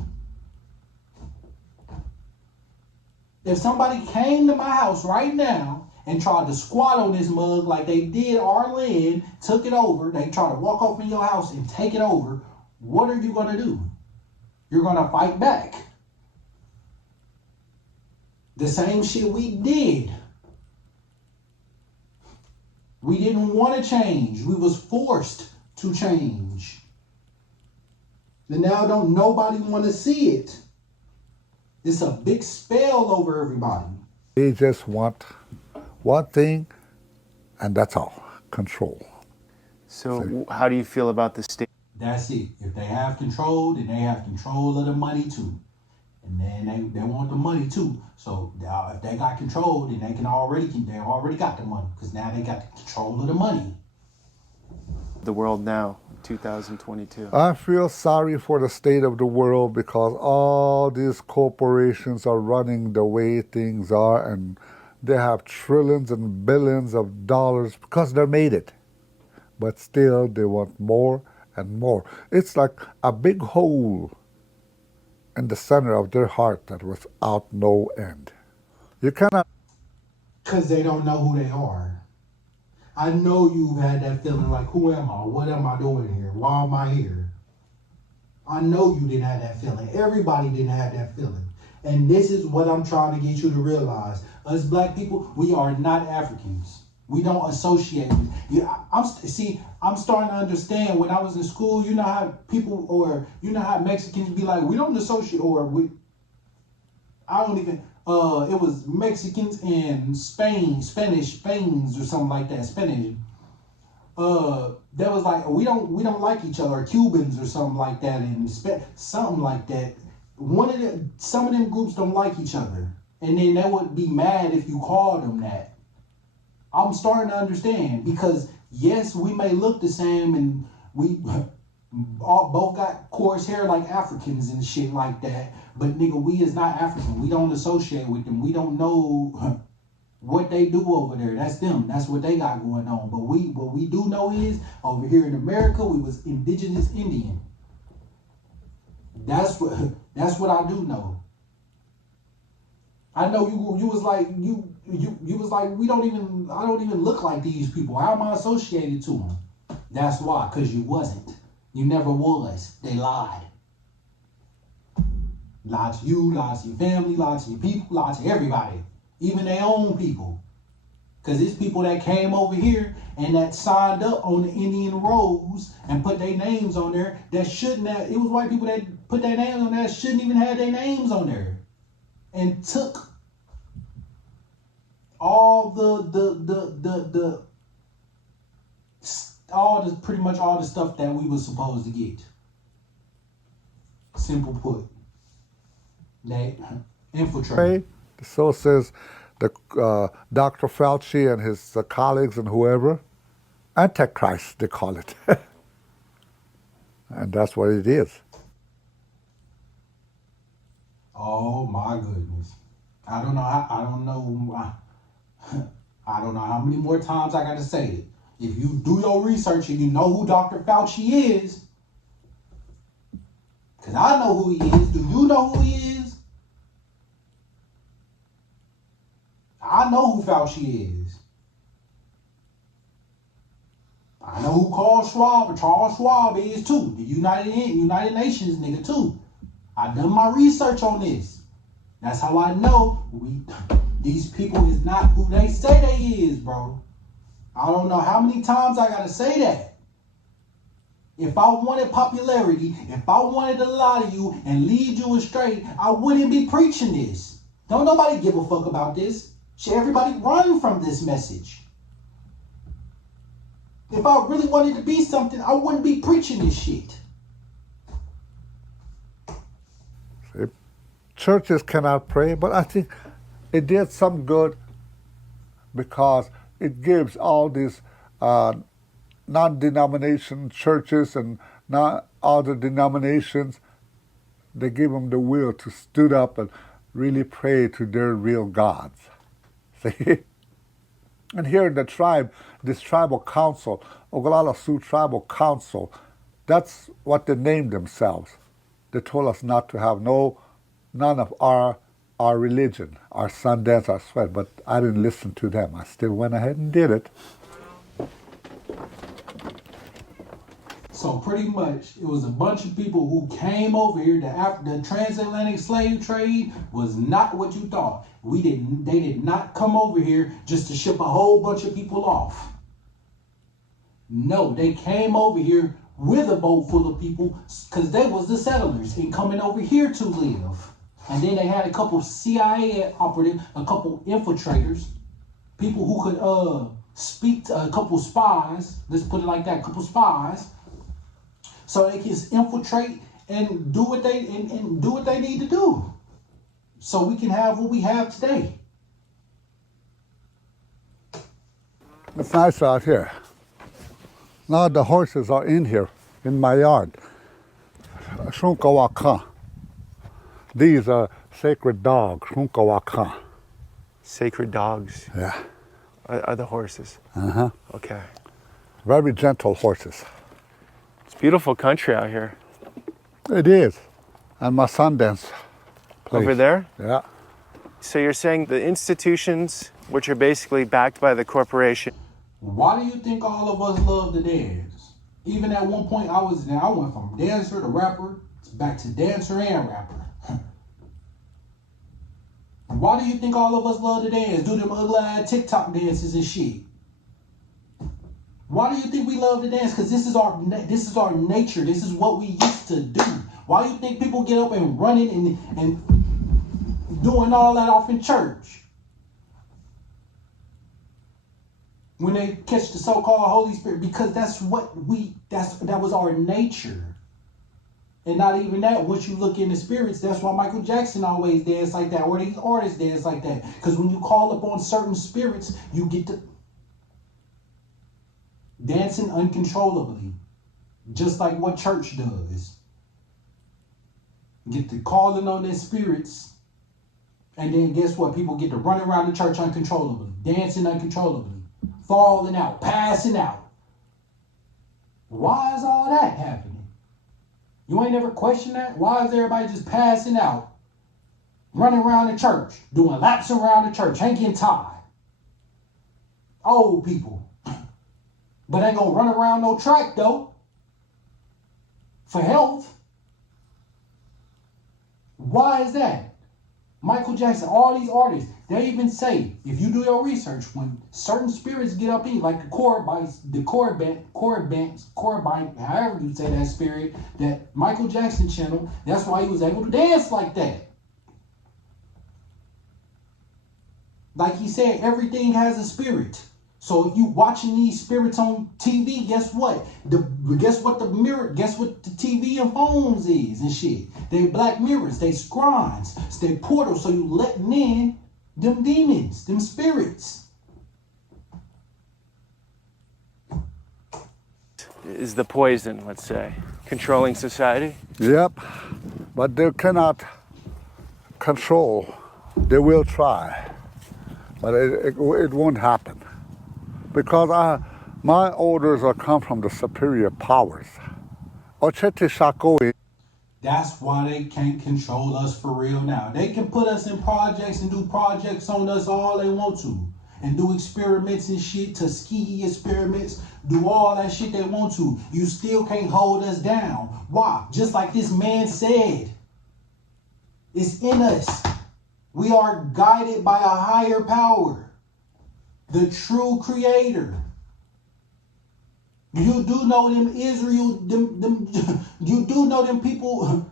If somebody came to my house right now and tried to squat on this mug like they did our land, took it over, they try to walk off in your house and take it over, what are you going to do? You're going to fight back. The same shit we did. We didn't want to change. We was forced to change. And now don't nobody want to see it. It's a big spell over everybody. They just want one thing, and that's all, control. So how do you feel about the state? That's it. If they have control, then they have control of the money too. And then they want the money too. So if they got control, then they already got the money. Because now they got the control of the money. The world now, 2022. I feel sorry for the state of the world because all these corporations are running the way things are, and they have trillions and billions of dollars because they made it. But still, they want more and more. It's like a big hole in the center of their heart that was out no end. You cannot. Because they don't know who they are. I know you've had that feeling like, who am I? What am I doing here? Why am I here? I know you didn't have that feeling. Everybody didn't have that feeling. And this is what I'm trying to get you to realize. Us black people, we are not Africans. We don't associate with you. I'm starting to understand when I was in school, you know how people, or you know how Mexicans be like, we don't associate, or it was Mexicans and Spanish, or something like that, Spanish. That was like, we don't like each other, or Cubans or something like that, and something like that. Some of them groups don't like each other, and then they would be mad if you called them that. I'm starting to understand, because yes, we may look the same, and we both got coarse hair like Africans and shit like that. But nigga, we is not African. We don't associate with them. We don't know what they do over there. That's them. That's what they got going on. But what we do know is, over here in America, we was indigenous Indian. That's what I do know. I know you was like I don't even look like these people. How am I associated to them? That's why, because you wasn't. You never was. They lied. Lied to you, lied to your family, lied to your people, lied to everybody. Even their own people. Because it's people that came over here and that signed up on the Indian rolls and put their names on there that shouldn't have. It was white people that put their names on there that shouldn't even have their names on there. And took all pretty much all the stuff that we were supposed to get. Simple put. They infiltrate. So says the Dr. Fauci and his colleagues and whoever. Antichrist, they call it. And that's what it is. Oh my goodness. I don't know how many more times I got to say it. If you do your research and you know who Dr. Fauci is, because I know who he is. Do you know who he is? I know who Fauci is. I know who Charles Schwab is too. The United Nations nigga too. I done my research on this. That's how I know these people is not who they say they is, bro. I don't know how many times I gotta say that. If I wanted popularity, if I wanted to lie to you and lead you astray, I wouldn't be preaching this. Don't nobody give a fuck about this. Should everybody run from this message? If I really wanted to be something, I wouldn't be preaching this shit. Churches cannot pray, but I think it did some good because it gives all these non-denomination churches and not other denominations they give them the will to stood up and really pray to their real gods. See? And here in the tribe, this tribal council, Oglala Sioux Tribal Council, that's what they named themselves. They told us not to have none of our religion, our Sundance, our sweat, but I didn't listen to them. I still went ahead and did it. So pretty much, it was a bunch of people who came over here. The transatlantic slave trade was not what you thought. They did not come over here just to ship a whole bunch of people off. No, they came over here with a boat full of people because they was the settlers and coming over here to live. And then they had a couple CIA operatives, a couple infiltrators, people who could speak to a couple spies. Let's put it like that, a couple spies. So they can infiltrate and do what they do what they need to do. So we can have what we have today. It's nice out here. Now the horses are in here, in my yard. Shunkawaka. These are sacred dogs, Shunkawaka. Sacred dogs Yeah. are the horses. Uh-huh. Okay. Very gentle horses. It's beautiful country out here. It is. And my Sundance place. Over there? Yeah. So you're saying the institutions, which are basically backed by the corporation. Why do you think all of us love to dance? Even at one point, I went from dancer to rapper, back to dancer and rapper. Why do you think all of us love to dance? Do them ugly ass TikTok dances and shit. Why do you think we love to dance? Because this is our nature. This is what we used to do. Why do you think people get up and running and doing all that off in church? When they catch the so-called Holy Spirit, because that was our nature. And not even that, once you look in the spirits, that's why Michael Jackson always danced like that, or these artists dance like that. Because when you call upon certain spirits, you get to dancing uncontrollably. Just like what church does. Get to calling on their spirits, and then guess what? People get to run around the church uncontrollably, dancing uncontrollably, falling out, passing out. Why is all that happening? You ain't never questioned that? Why is everybody just passing out, running around the church, doing laps around the church, ain't getting tired? Old people. But ain't gonna run around no track though. For health. Why is that? Michael Jackson, all these artists, they even say, if you do your research, when certain spirits get up in, like the Corbin, however you say that spirit, that Michael Jackson channel, that's why he was able to dance like that. Like he said, everything has a spirit. So if you watching these spirits on TV, guess what? Guess what the TV and phones is and shit. They black mirrors, they screens, they portals, so you letting in them demons, them spirits. Is the poison, let's say, controlling society? Yep. But they cannot control. They will try. But it won't happen. Because my orders are come from the superior powers. That's why they can't control us for real now. They can put us in projects and do projects on us all they want to. And do experiments and shit, Tuskegee experiments, do all that shit they want to. You still can't hold us down. Why? Just like this man said. It's in us. We are guided by a higher power. The true creator. You do know them Israel, you do know them people,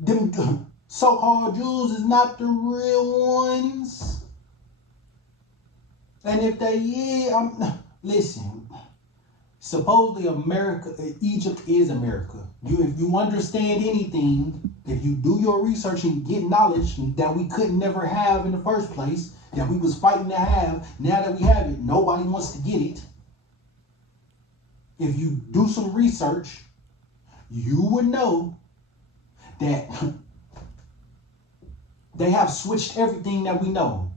them so-called Jews is not the real ones. And if they listen, supposedly Egypt is America. If you understand anything, if you do your research and get knowledge that we could never have in the first place, that we was fighting to have, now that we have it, nobody wants to get it. If you do some research, you would know that They have switched everything that we know.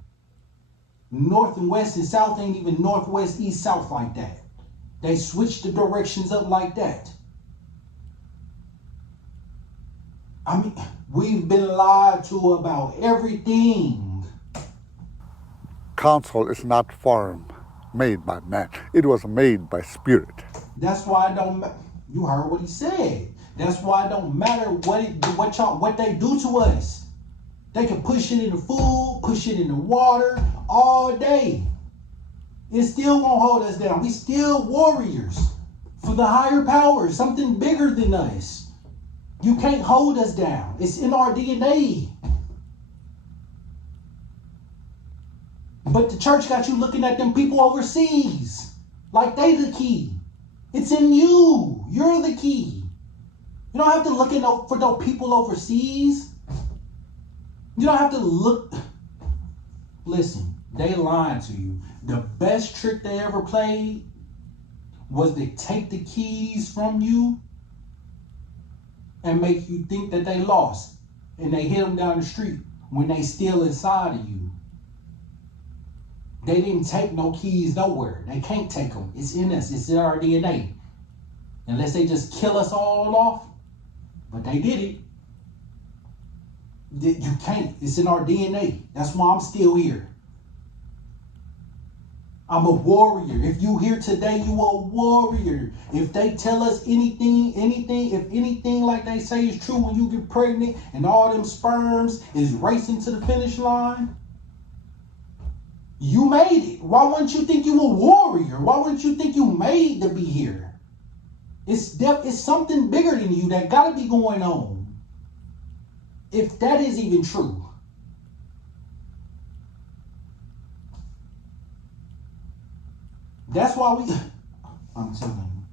North and west and south ain't even northwest, east, south like that. They switched the directions up like that. I mean, we've been lied to about everything. Council is not form made by man. It was made by spirit. That's why it don't. You heard what he said. That's why it don't matter what they do to us. They can push it in the food, push it in the water all day. It still won't hold us down. We still warriors for the higher power, something bigger than us. You can't hold us down. It's in our DNA. But the church got you looking at them people overseas like they the key. It's in you. You're the key. You don't have to look for those people overseas. You don't have to look. Listen, they lying to you. The best trick they ever played was to take the keys from you and make you think that they lost. And they hit them down the street when they still inside of you. They didn't take no keys nowhere. They can't take them. It's in us. It's in our DNA. Unless they just kill us all off. But they did it. You can't. It's in our DNA. That's why I'm still here. I'm a warrior. If you here today, you a warrior. If they tell us anything, if anything like they say is true when you get pregnant and all them sperms is racing to the finish line, you made it. Why wouldn't you think you a warrior? Why wouldn't you think you made to be here? It's something bigger than you that gotta be going on. If that is even true. That's why I'm telling you.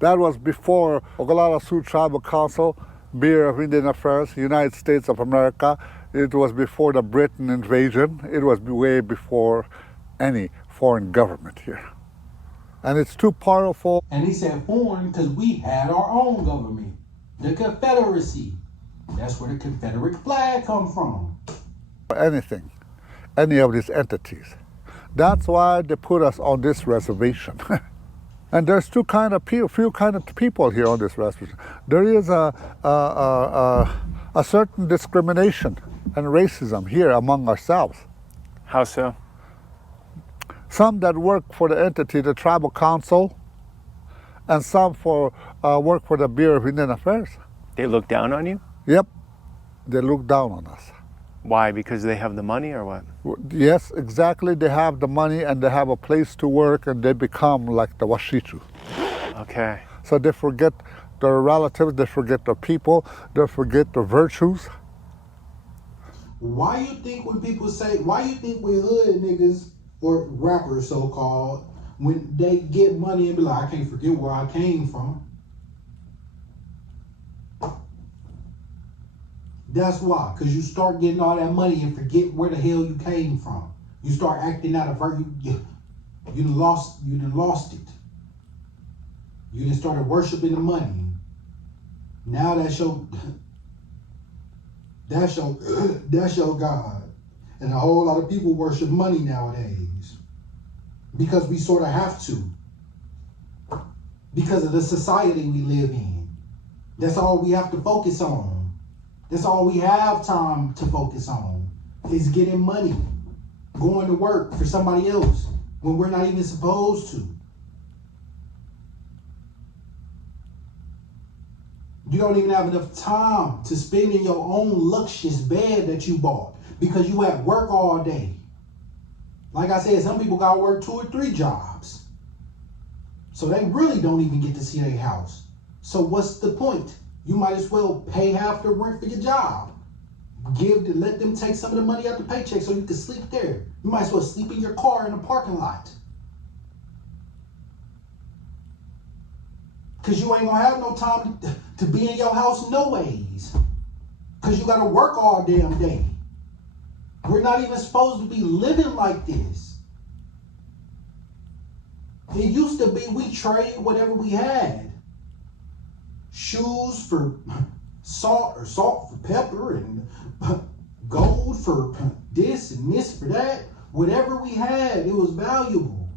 That was before Oglala Sioux Tribal Council, Bureau of Indian Affairs, United States of America. It was before the Britain invasion. It was way before any foreign government here. And it's too powerful. And he said foreign because we had our own government. The Confederacy. That's where the Confederate flag come from. Anything, any of these entities. That's why they put us on this reservation. And there's few kind of people here on this reservation. There is a certain discrimination and racism here among ourselves. How so? Some that work for the entity, the tribal council, and some work for the Bureau of Indian Affairs. They look down on you? Yep, they look down on us. Why? Because they have the money or what? Yes, exactly. They have the money and they have a place to work and they become like the Washichu. Okay. So they forget their relatives, they forget their people, they forget their virtues. Why you think when people say, why you think with hood niggas or rappers so-called, when they get money and be like, I can't forget where I came from? That's why, because you start getting all that money and forget where the hell you came from. You start acting out of you done lost it. You done started worshiping the money. Now that's your God. And a whole lot of people worship money nowadays. Because we sort of have to. Because of the society we live in. That's all we have to focus on. That's all we have time to focus on is getting money, going to work for somebody else when we're not even supposed to. You don't even have enough time to spend in your own luxurious bed that you bought because you at work all day. Like I said, some people got to work 2 or 3 jobs. So they really don't even get to see their house. So what's the point? You might as well pay half the rent for your job. Let them take some of the money out the paycheck so you can sleep there. You might as well sleep in your car in a parking lot. Because you ain't going to have no time to be in your house no ways. Because you got to work all damn day. We're not even supposed to be living like this. It used to be we trade whatever we had. Shoes for salt or salt for pepper and gold for this and this for that. Whatever we had, it was valuable.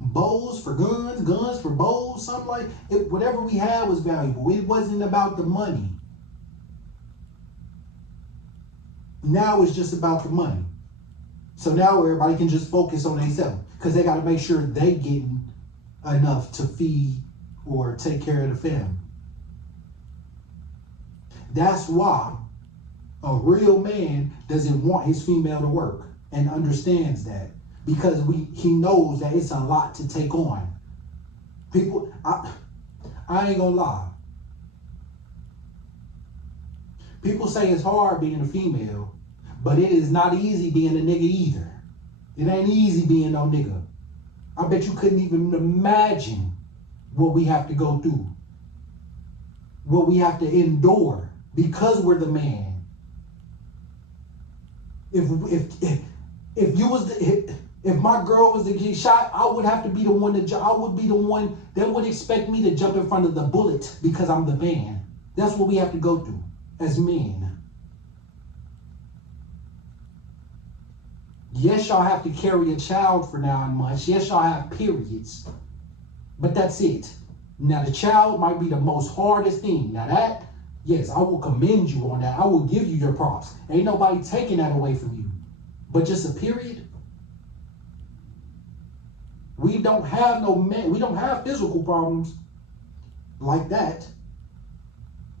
Bows for guns, guns for bows, something like it. Whatever we had was valuable. It wasn't about the money. Now it's just about the money. So now everybody can just focus on themselves because they got to make sure they getting enough to feed or take care of the family. That's why a real man doesn't want his female to work and understands that, because he knows that it's a lot to take on. People, I ain't gonna lie. People say it's hard being a female, but it is not easy being a nigga either. It ain't easy being no nigga. I bet you couldn't even imagine what we have to go through, what we have to endure because we're the man. If you was if my girl was to get shot, I would have to be the one I would be the one that would expect me to jump in front of the bullet because I'm the man. That's what we have to go through as men. Yes, y'all have to carry a child for 9 months. Yes, y'all have periods. But that's it. Now, the child might be the most hardest thing. Now that, yes, I will commend you on that. I will give you your props. Ain't nobody taking that away from you. But just a period? We don't have no men. We don't have physical problems like that.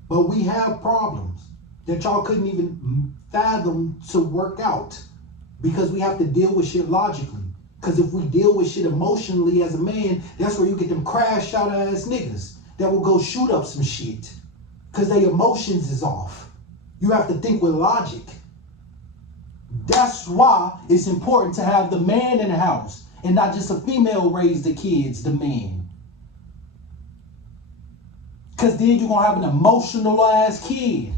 But we have problems that y'all couldn't even fathom to work out, because we have to deal with shit logically. Because if we deal with shit emotionally as a man, that's where you get them crash out ass niggas that will go shoot up some shit because their emotions is off. You have to think with logic. That's why it's important to have the man in the house and not just a female raise the kids, the man. Because then you're going to have an emotional ass kid.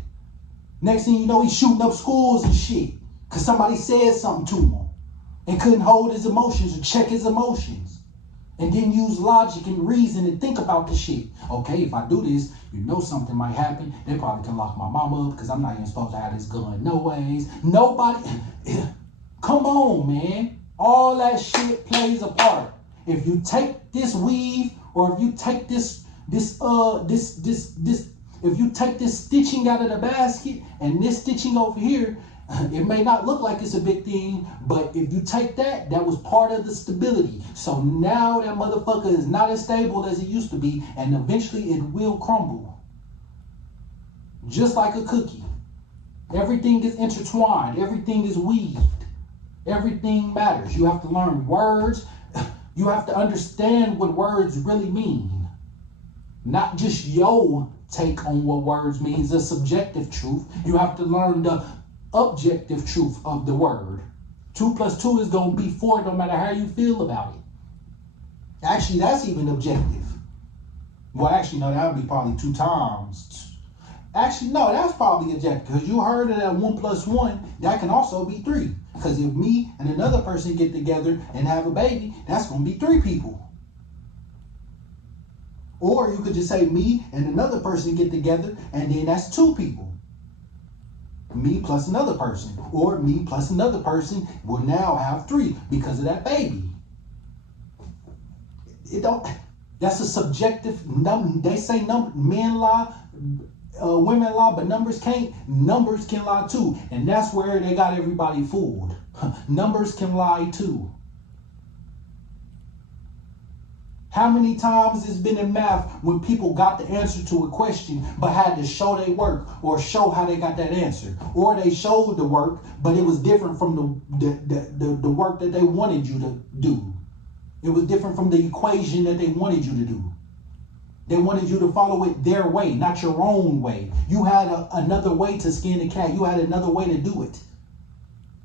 Next thing you know, he's shooting up schools and shit because somebody said something to him and couldn't hold his emotions or check his emotions and didn't use logic and reason and think about the shit. Okay, if I do this, you know something might happen. They probably can lock my mama up because I'm not even supposed to have this gun. No ways. Nobody. Come on, man. All that shit plays a part. If you take this weave, or if you take this if you take this stitching out of the basket and this stitching over here, it may not look like it's a big thing, but if you take that, that was part of the stability. So now that motherfucker is not as stable as it used to be, and eventually it will crumble. Just like a cookie. Everything is intertwined. Everything is weaved. Everything matters. You have to learn words. You have to understand what words really mean. Not just your take on what words means, the subjective truth. You have to learn the objective truth of the word. 2 + 2 is going to be 4 no matter how you feel about it. Actually, that's even objective. Well, actually, no, that would be probably 2 times. Actually, no, that's probably objective, because you heard of that 1 + 1, that can also be 3. Because if me and another person get together and have a baby, that's going to be 3 people. Or you could just say me and another person get together, and then that's 2 people. Me plus another person, or me plus another person will now have 3 because of that baby. That's a subjective number. They say men lie, women lie, but numbers can't. Numbers can lie too, and that's where they got everybody fooled. Numbers can lie too. How many times it's been in math when people got the answer to a question but had to show their work or show how they got that answer, or they showed the work but it was different from the work that they wanted you to do. It was different from the equation that they wanted you to do. They wanted you to follow it their way, not your own way. You had another way to skin a cat. You had another way to do it.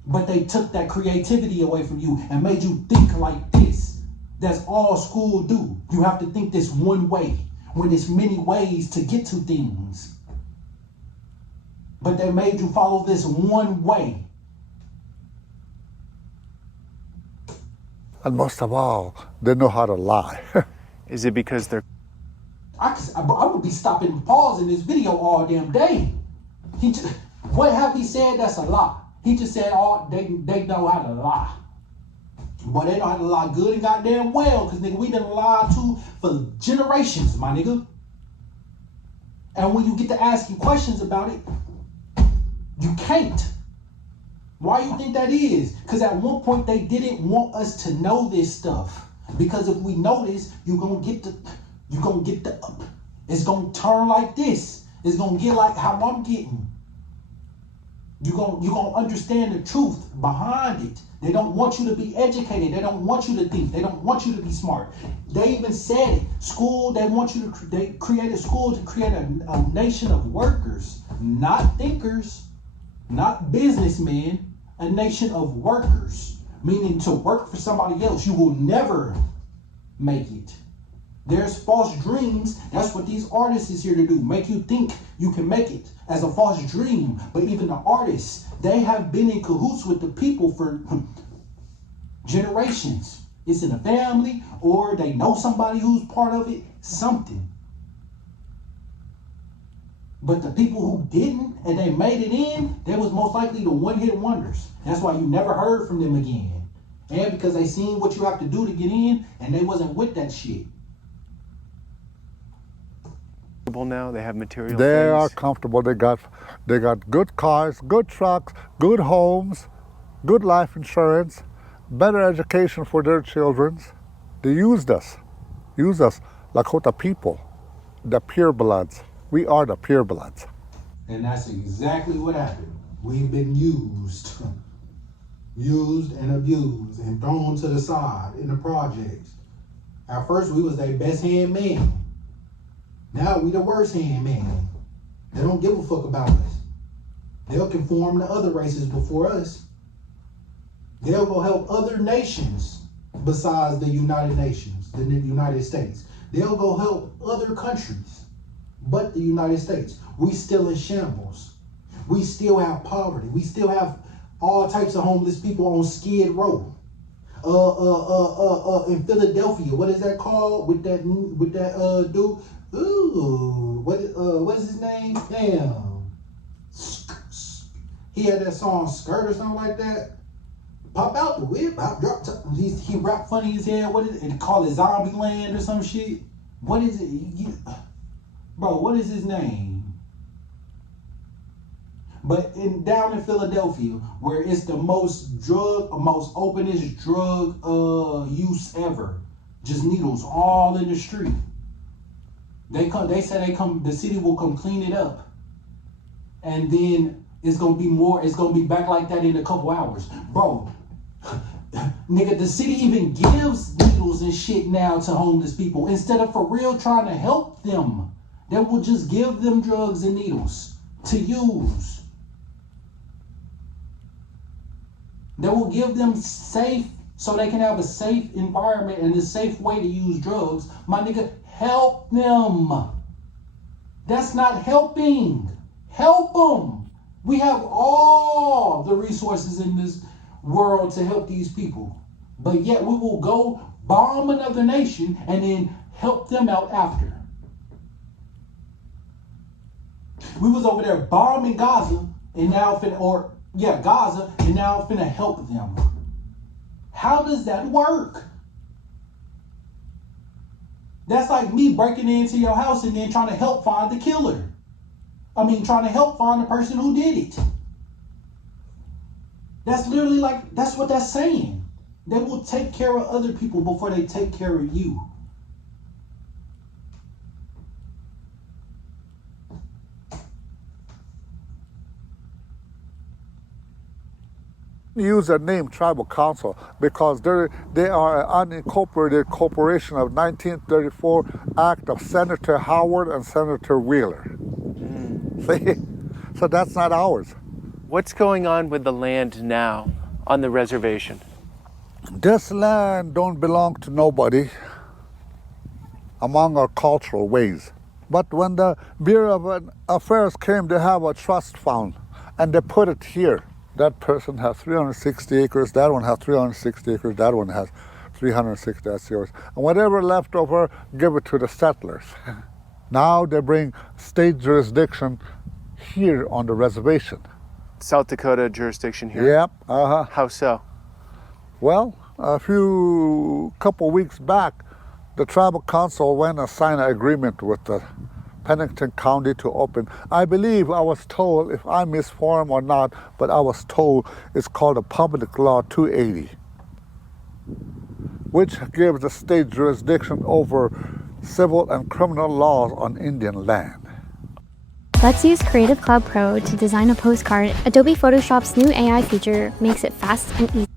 But they took that creativity away from you and made you think like this. That's all school do. You have to think this one way when there's many ways to get to things. But they made you follow this one way. And most of all, they know how to lie. Is it because they're... I would be stopping and pausing this video all damn day. What have he said that's a lie? He just said they know how to lie. But they know how to lie good and goddamn well, because nigga, we done lied to for generations, my nigga. And when you get to asking questions about it, you can't. Why you think that is? Because at one point they didn't want us to know this stuff. Because if we know this, it's gonna turn like this. It's gonna get like how I'm getting. You gonna understand the truth behind it. They don't want you to be educated. They don't want you to think. They don't want you to be smart. They even said it. School, they created school to create a nation of workers, not thinkers, not businessmen, a nation of workers, meaning to work for somebody else. You will never make it. There's false dreams. That's what these artists is here to do. Make you think you can make it as a false dream. But even the artists, they have been in cahoots with the people for generations. It's in a family, or they know somebody who's part of it, something. But the people who didn't and they made it in, they was most likely the one-hit wonders. That's why you never heard from them again. And because they seen what you have to do to get in, and they wasn't with that shit. Now they have material They things. are comfortable. They got good cars, good trucks, good homes, good life insurance, better education for their children. They used us Lakota people, the purebloods. We are the purebloods. And that's exactly what happened. We've been used and abused and thrown to the side in the projects. At first, we was their best hand man. Now we the worst hand man. They don't give a fuck about us. They'll conform to other races before us. They'll go help other nations besides the United Nations, the United States. They'll go help other countries but the United States. We still in shambles. We still have poverty. We still have all types of homeless people on Skid Row. In Philadelphia, what is that called? With that dude? Ooh, what's his name? Damn. He had that song Skirt or something like that. Pop out the whip, I drop top. He rap funny as hell. What is it? They call it Zombie Land or some shit. What is it? Bro, what is his name? But down in Philadelphia, where it's the most openest drug use ever, just needles all in the street. They say the city will come clean it up. And then it's gonna be back like that in a couple hours. Bro, nigga, the city even gives needles and shit now to homeless people instead of for real trying to help them. They will just give them drugs and needles to use. They will give them safe, so they can have a safe environment and a safe way to use drugs. My nigga, help them. That's not helping. Help them. We have all the resources in this world to help these people. But yet we will go bomb another nation and then help them out after. We was over there bombing Gaza and now Gaza and now finna help them. How does that work? That's like me breaking into your house and then trying to help find the killer. Trying to help find the person who did it. That's literally that's what that's saying. They will take care of other people before they take care of you. Use the name Tribal Council because they are an unincorporated corporation of 1934 act of Senator Howard and Senator Wheeler. See? So that's not ours. What's going on with the land now on the reservation? This land don't belong to nobody among our cultural ways. But when the Bureau of Affairs came, they have a trust fund and they put it here. That person has 360 acres, that one has 360 acres, that one has 360, that's yours. And whatever left over, give it to the settlers. Now they bring state jurisdiction here on the reservation. South Dakota jurisdiction here. Yep. Uh-huh. How so? Well, couple weeks back, the tribal council went and signed an agreement with the Pennington County to open. I believe I was told, if I'm misinformed or not, but I was told it's called a Public Law 280, which gives the state jurisdiction over civil and criminal laws on Indian land. Let's use Creative Cloud Pro to design a postcard. Adobe Photoshop's new AI feature makes it fast and easy.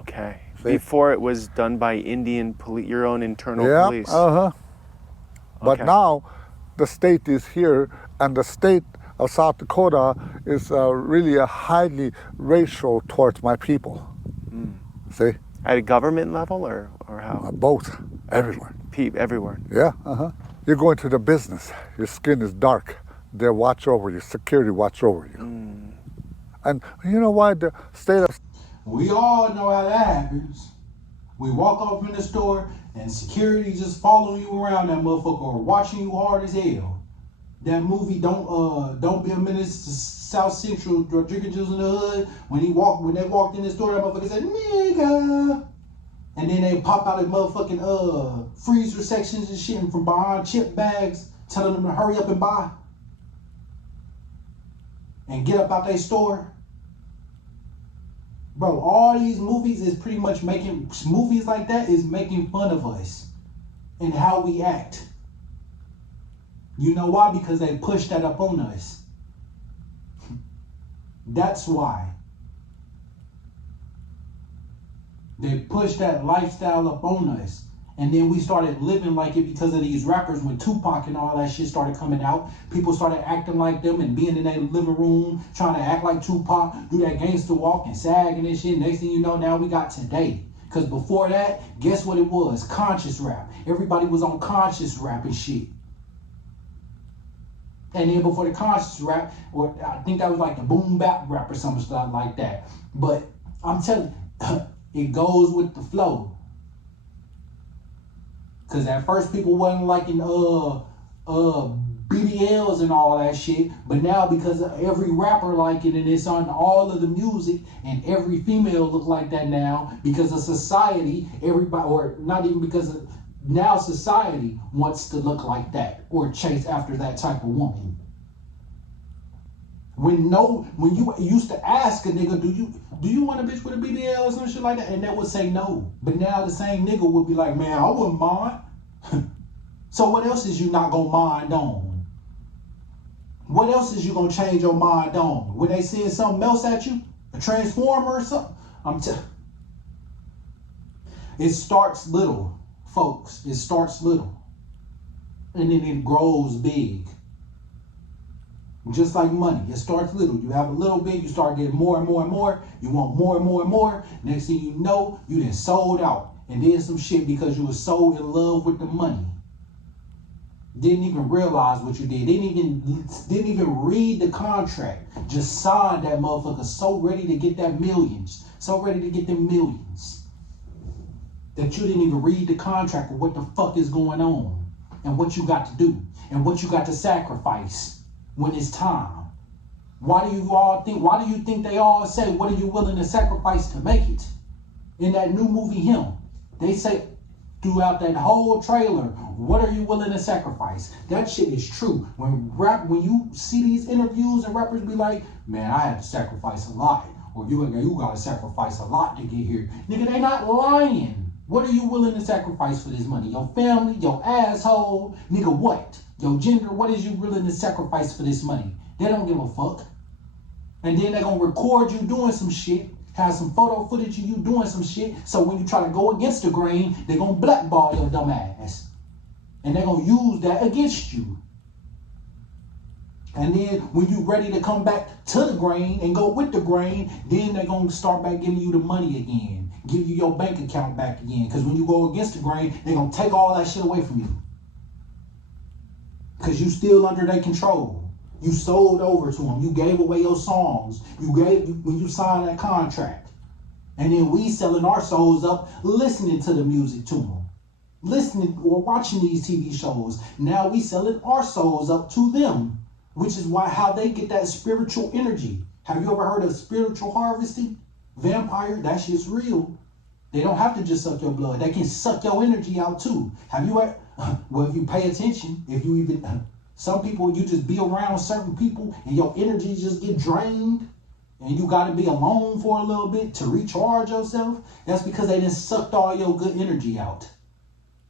Okay. See? Before it was done by Indian police, your own internal police. Uh-huh. But Okay. now the state is here, and the state of South Dakota is really a highly racial towards my people. See? At a government level or how? Both, everywhere. Everywhere. Yeah, You go into the business, your skin is dark. They watch over you, security watch over you. And you know why the state of... We all know how that happens. We walk off in the store and security just following you around that motherfucker or watching you hard as hell. That movie, Don't Be a Menace to South Central, drinking juice in the hood. When they walked in the store, that motherfucker said, nigga. And then they pop out of motherfucking freezer sections and shit, and from behind chip bags, telling them to hurry up and buy. And get up out their store. Bro, all these movies is pretty much movies like that is making fun of us and how we act. You know why? Because they push that up on us. That's why. They push that lifestyle up on us. And then we started living like it because of these rappers. When Tupac and all that shit started coming out, people started acting like them and being in their living room, trying to act like Tupac, do that gangster walk and sagging and shit. Next thing you know, now we got today. Because before that, guess what it was? Conscious rap. Everybody was on conscious rap and shit. And then before the conscious rap, or I think that was like the boom bap rap or something like that. But I'm telling you, it goes with the flow. Cause at first people wasn't liking BBLs and all that shit, but now because every rapper like it and it's on all of the music and every female look like that now because of society, everybody, or not even because of now society wants to look like that or chase after that type of woman. When you used to ask a nigga, do you want a bitch with a BBL or some shit like that? And they would say no. But now the same nigga would be like, man, I wouldn't mind. So what else is you not gonna mind on? What else is you gonna change your mind on? When they seeing something else at you? A transformer or something? It starts little, folks. It starts little. And then it grows big. Just like money, it starts little. You have a little bit, you start getting more and more and more. You want more and more and more. Next thing you know, you done sold out and did some shit because you were so in love with the money. Didn't even realize what you did. Didn't even read the contract. Just signed that motherfucker. So ready to get that millions. So ready to get them millions. That you didn't even read the contract of what the fuck is going on and what you got to do and what you got to sacrifice. When it's time. Why do you think they all say, what are you willing to sacrifice to make it? In that new movie, Him, they say throughout that whole trailer, what are you willing to sacrifice? That shit is true. When you see these interviews and rappers be like, man, I had to sacrifice a lot. Or you gotta sacrifice a lot to get here. Nigga, they not lying. What are you willing to sacrifice for this money? Your family, your asshole, nigga, what? Your gender, what is you willing to sacrifice for this money? They don't give a fuck. And then they're gonna record you doing some shit, have some photo footage of you doing some shit, so when you try to go against the grain, they're gonna blackball your dumb ass. And they're gonna use that against you. And then when you ready to come back to the grain and go with the grain, then they're gonna start back giving you the money again. Give you your bank account back again. Because when you go against the grain, they're gonna take all that shit away from you. Because you still under their control. You sold over to them. You gave away your songs. When you signed that contract. And then we selling our souls up, listening to the music to them. Listening or watching these TV shows. Now we selling our souls up to them. Which is how they get that spiritual energy. Have you ever heard of spiritual harvesting? Vampire, that shit's real. They don't have to just suck your blood. They can suck your energy out too. Have you ever, well, if you pay attention, if you even, some people, you just be around certain people and your energy just get drained and you got to be alone for a little bit to recharge yourself. That's because they just sucked all your good energy out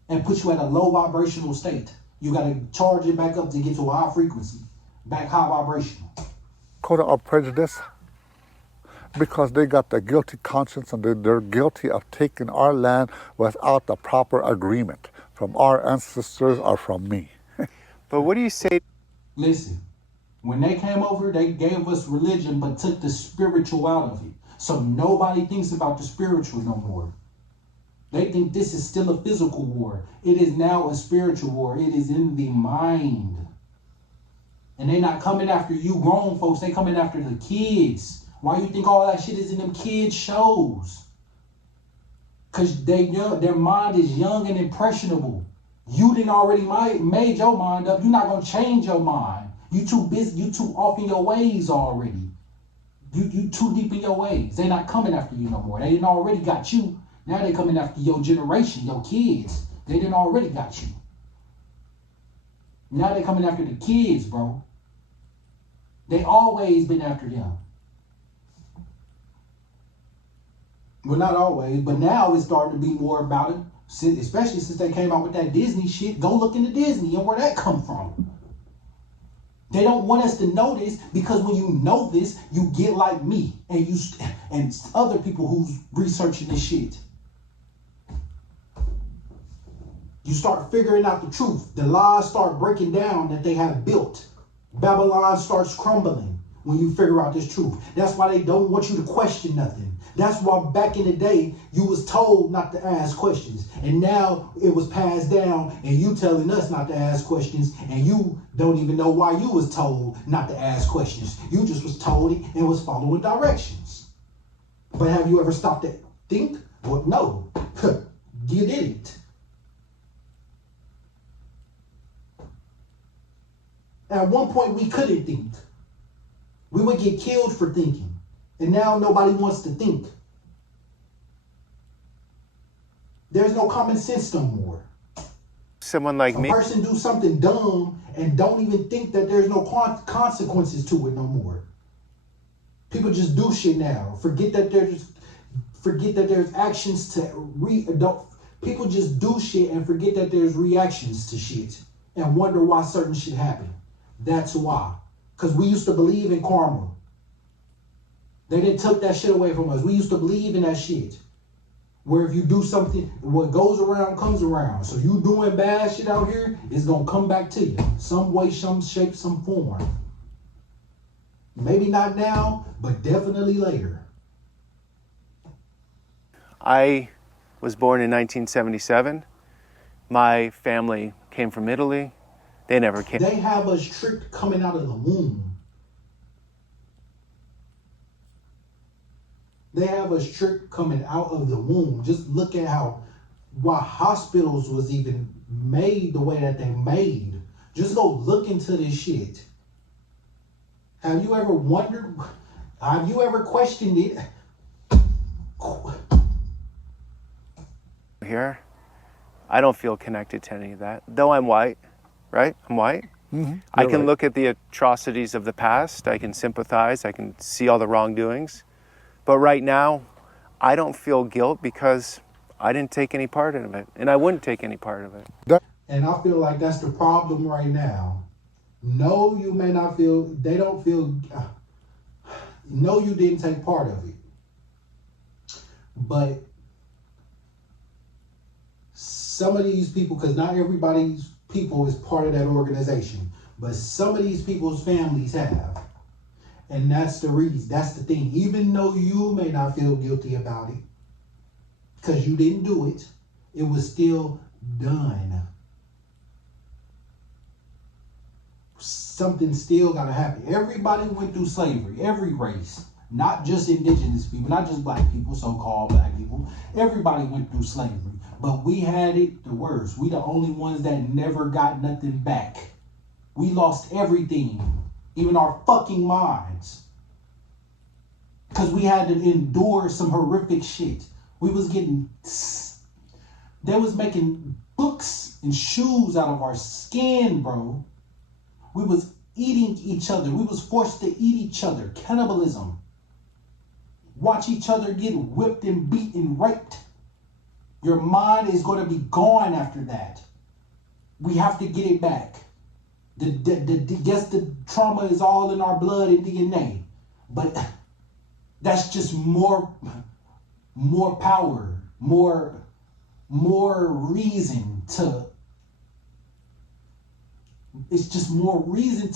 and put you at a low vibrational state. You got to charge it back up to get to a high frequency, back high vibrational. Dakota are prejudiced because they got the guilty conscience and they're guilty of taking our land without the proper agreement from our ancestors or from me. But what do you say? Listen, when they came over, they gave us religion but took the spiritual out of it. So nobody thinks about the spiritual no more. They think this is still a physical war. It is now a spiritual war. It is in the mind. And they not coming after you grown folks. They coming after the kids. Why you think all that shit is in them kids shows? Because their mind is young and impressionable. You didn't already made your mind up. You're not going to change your mind. You too busy. You too off in your ways already. You too deep in your ways. They not coming after you no more. They didn't already got you. Now they coming after your generation, your kids. They didn't already got you. Now they coming after the kids, bro. They always been after them. Well, not always, but now it's starting to be more about it. Especially since they came out with that Disney shit. Go look into Disney and where that come from. They don't want us to know this because when you know this, you get like me and other people who's researching this shit. You start figuring out the truth. The lies start breaking down that they have built. Babylon starts crumbling when you figure out this truth. That's why they don't want you to question nothing. That's why back in the day, you was told not to ask questions. And now it was passed down and you telling us not to ask questions. And you don't even know why you was told not to ask questions. You just was told it and was following directions. But have you ever stopped to think? Well, no, you didn't. At one point, we couldn't think. We would get killed for thinking. And now nobody wants to think. There's no common sense no more. Someone like me. A person do something dumb and don't even think that there's no consequences to it no more. People just do shit now. Forget that there's actions to people just do shit and forget that there's reactions to shit and wonder why certain shit happen. That's why. Because we used to believe in karma. They didn't took that shit away from us. We used to believe in that shit. Where if you do something, what goes around comes around. So you doing bad shit out here, it's going to come back to you. Some way, some shape, some form. Maybe not now, but definitely later. I was born in 1977. My family came from Italy. They never came. They have us tricked coming out of the womb. They have us tricked coming out of the womb. Just look at why hospitals was even made the way that they made. Just go look into this shit. Have you ever wondered? Have you ever questioned it? Here, I don't feel connected to any of that. Though I'm white, right? I'm white. Mm-hmm. I can look at the atrocities of the past. I can sympathize. I can see all the wrongdoings. But right now, I don't feel guilt because I didn't take any part in it. And I wouldn't take any part of it. And I feel like that's the problem right now. No, you may not feel, they don't feel, no, you didn't take part of it. But some of these people, because not everybody's people is part of that organization, but some of these people's families have. And that's the reason, that's the thing. Even though you may not feel guilty about it, because you didn't do it, it was still done. Something still gotta happen. Everybody went through slavery, every race, not just indigenous people, not just black people, so-called black people. Everybody went through slavery, but we had it the worst. We the only ones that never got nothing back. We lost everything, even our fucking minds. because we had to endure some horrific shit. We was getting, they was making books and shoes out of our skin, bro. We was eating each other. We was forced to eat each other. Cannibalism. Watch each other get whipped and beat and raped. Your mind is going to be gone after that. We have to get it back. Yes, the trauma is all in our blood and DNA, but that's just more power, more reason to. It's just more reason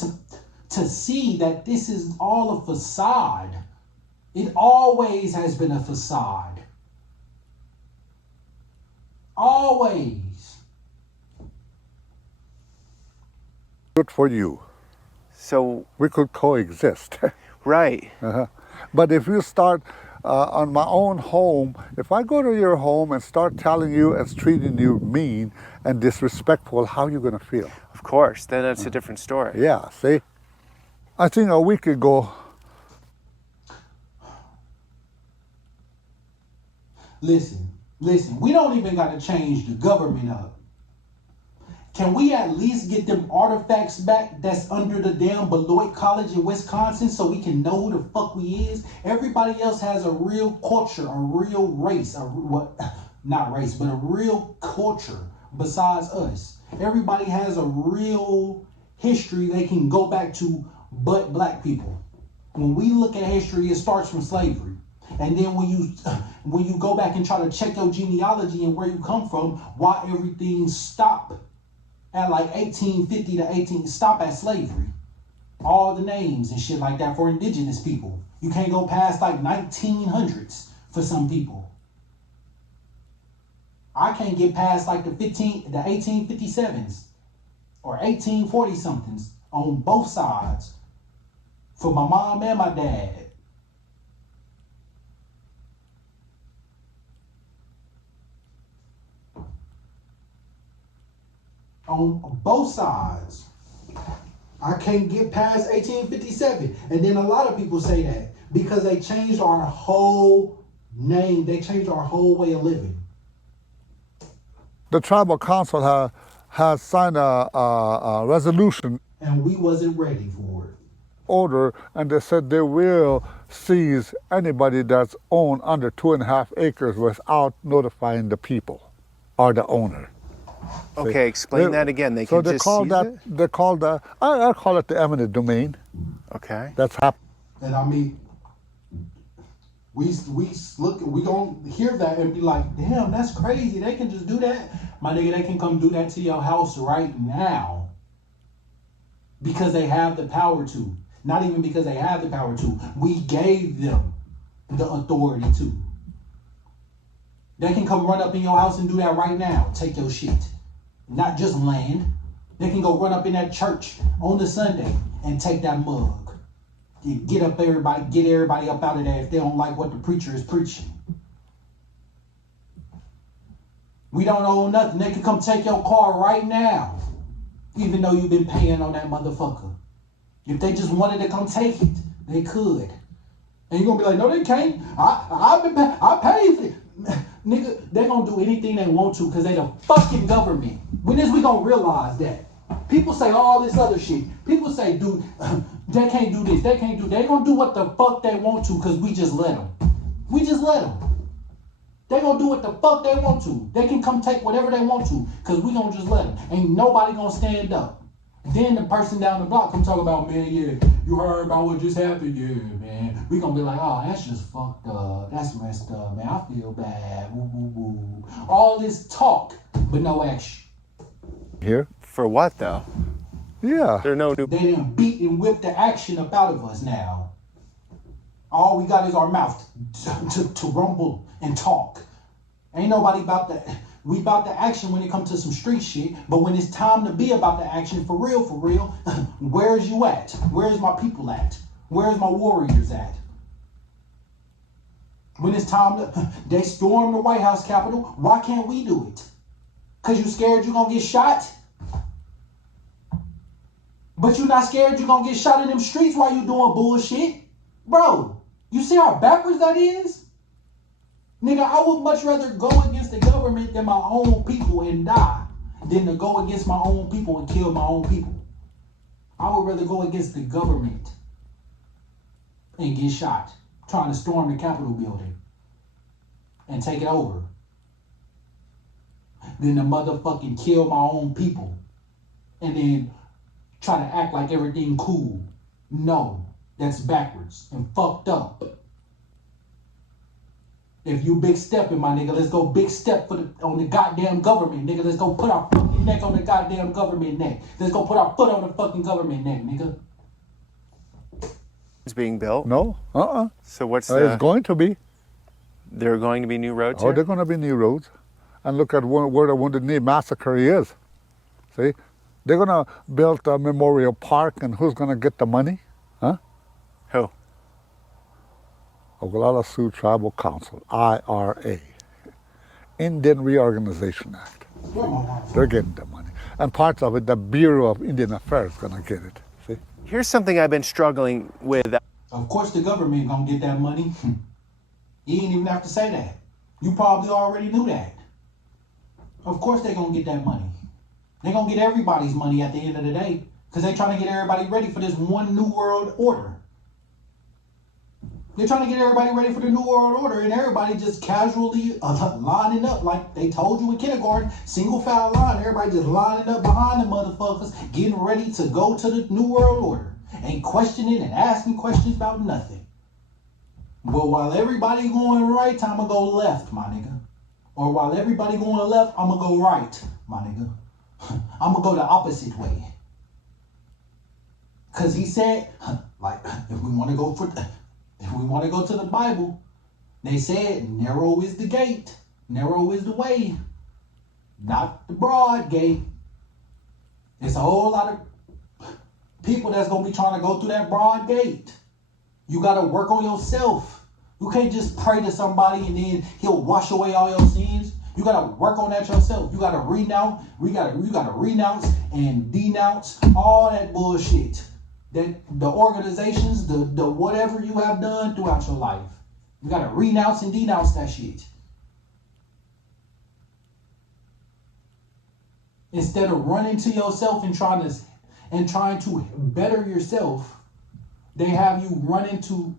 to see that this is all a facade. It always has been a facade. Always. Good for you. So, We could coexist. right. But if you start on my own home, if I go to your home and start telling you and treating you mean and disrespectful, how are you going to feel? Of course, then that's a different story. Yeah, see? I think a week ago, Listen, we don't even got to change the government up. Can we at least get them artifacts back that's under the damn Beloit College in Wisconsin so we can know who the fuck we is? Everybody else has a real culture, a real race, not race, but a real culture besides us. Everybody has a real history they can go back to but black people. When we look at history, it starts from slavery. And then when you go back and try to check your genealogy and where you come from, why everything stopped at like 1850 to stop at slavery. All the names and shit like that for indigenous people. You can't go past like 1900s for some people. I can't get past like the 1857s or 1840 somethings on both sides for my mom and my dad. On both sides. I can't get past 1857. And then a lot of people say that because they changed our whole name. They changed our whole way of living. the tribal council has signed a resolution And we wasn't ready for it. order, and they said they will seize anybody that's owned under 2.5 acres without notifying the people or the owner. Okay, explain that again. They So can just seize it? they call that, I call it the eminent domain. Okay. That's happened. And I mean, we gonna hear that and be like, damn, that's crazy. They can just do that. My nigga, they can come do that to your house right now. Because they have the power to. Not even because they have the power to. We gave them the authority to. They can come run up in your house and do that right now. Take your shit. Not just land. They can go run up in that church on the Sunday and take that mug. Get everybody up out of there if they don't like what the preacher is preaching. We don't own nothing. They can come take your car right now. Even though you've been paying on that motherfucker. If they just wanted to come take it, they could. And you're gonna be like, no, they can't. I paid for it. Nigga, they gonna do anything they want to because they the fucking government. When is we gonna realize that? People say all this other shit. People say, dude, they can't do this. They can't do that. They gonna do what the fuck they want to because we just let them. We just let them. They gonna do what the fuck they want to. They can come take whatever they want to because we gonna just let them. Ain't nobody gonna stand up. Then the person down the block come talk about, man, yeah, you heard about what just happened? Yeah, man. We gonna be like, oh, that's just fucked up. That's messed up, man. I feel bad. Woo, woo, woo. All this talk, but no action. Here? For what though? Yeah. There are no new. They done beat and whip the action up out of us now. All we got is our mouth to rumble and talk. Ain't nobody about that. We about the action when it comes to some street shit, but when it's time to be about the action for real, where's you at? Where's my people at? Where's my warriors at? When it's time to, they storm the White House Capitol, why can't we do it? Cause you scared you gonna get shot? But you not scared you gonna get shot in them streets while you doing bullshit? Bro, You see how backwards that is? Nigga, I would much rather go against the government than my own people and die than to go against my own people and kill my own people. I would rather go against the government and get shot trying to storm the Capitol building and take it over than to motherfucking kill my own people and then try to act like everything cool. No, that's backwards and fucked up. If you big stepping, my nigga, let's go big step on the goddamn government, nigga. Let's go put our fucking neck on the goddamn government neck. Let's go put our foot on the fucking government neck, nigga. It's being built? No, So what's It's going to be. there are going to be new roads Oh, here? they're going to be new roads. And look at where the Wounded Knee Massacre is. See? They're going to build a memorial park, and who's going to get the money? Huh? Who? Oglala Sioux Tribal Council, IRA. Indian Reorganization Act. They're getting the money. And parts of it, the Bureau of Indian Affairs is going to get it. See? Here's something I've been struggling with. Of course the government gonna get that money. You ain't even have to say that. You probably already knew that. Of course they gonna get that money. They gonna get everybody's money at the end of the day because they trying to get everybody ready for this one new world order. They're trying to get everybody ready for the new world order and everybody just casually lining up like they told you in kindergarten, single file line, everybody just lining up behind the motherfuckers, getting ready to go to the new world order and questioning and asking questions about nothing. But while everybody going right, I'ma go left, my nigga. Or while everybody going left, I'ma go right, my nigga. I'ma go the opposite way. Cause he said, like, if we want to go to the Bible, they said narrow is the gate, narrow is the way, not the broad gate. There's a whole lot of people that's gonna be trying to go through that broad gate. You gotta work on yourself. You can't just pray to somebody and then he'll wash away all your sins. You gotta work on that yourself. You gotta renounce. You gotta renounce and denounce all that bullshit. That the organizations, the whatever you have done throughout your life. You gotta renounce and denounce that shit. Instead of running to yourself and trying to better yourself, they have you run into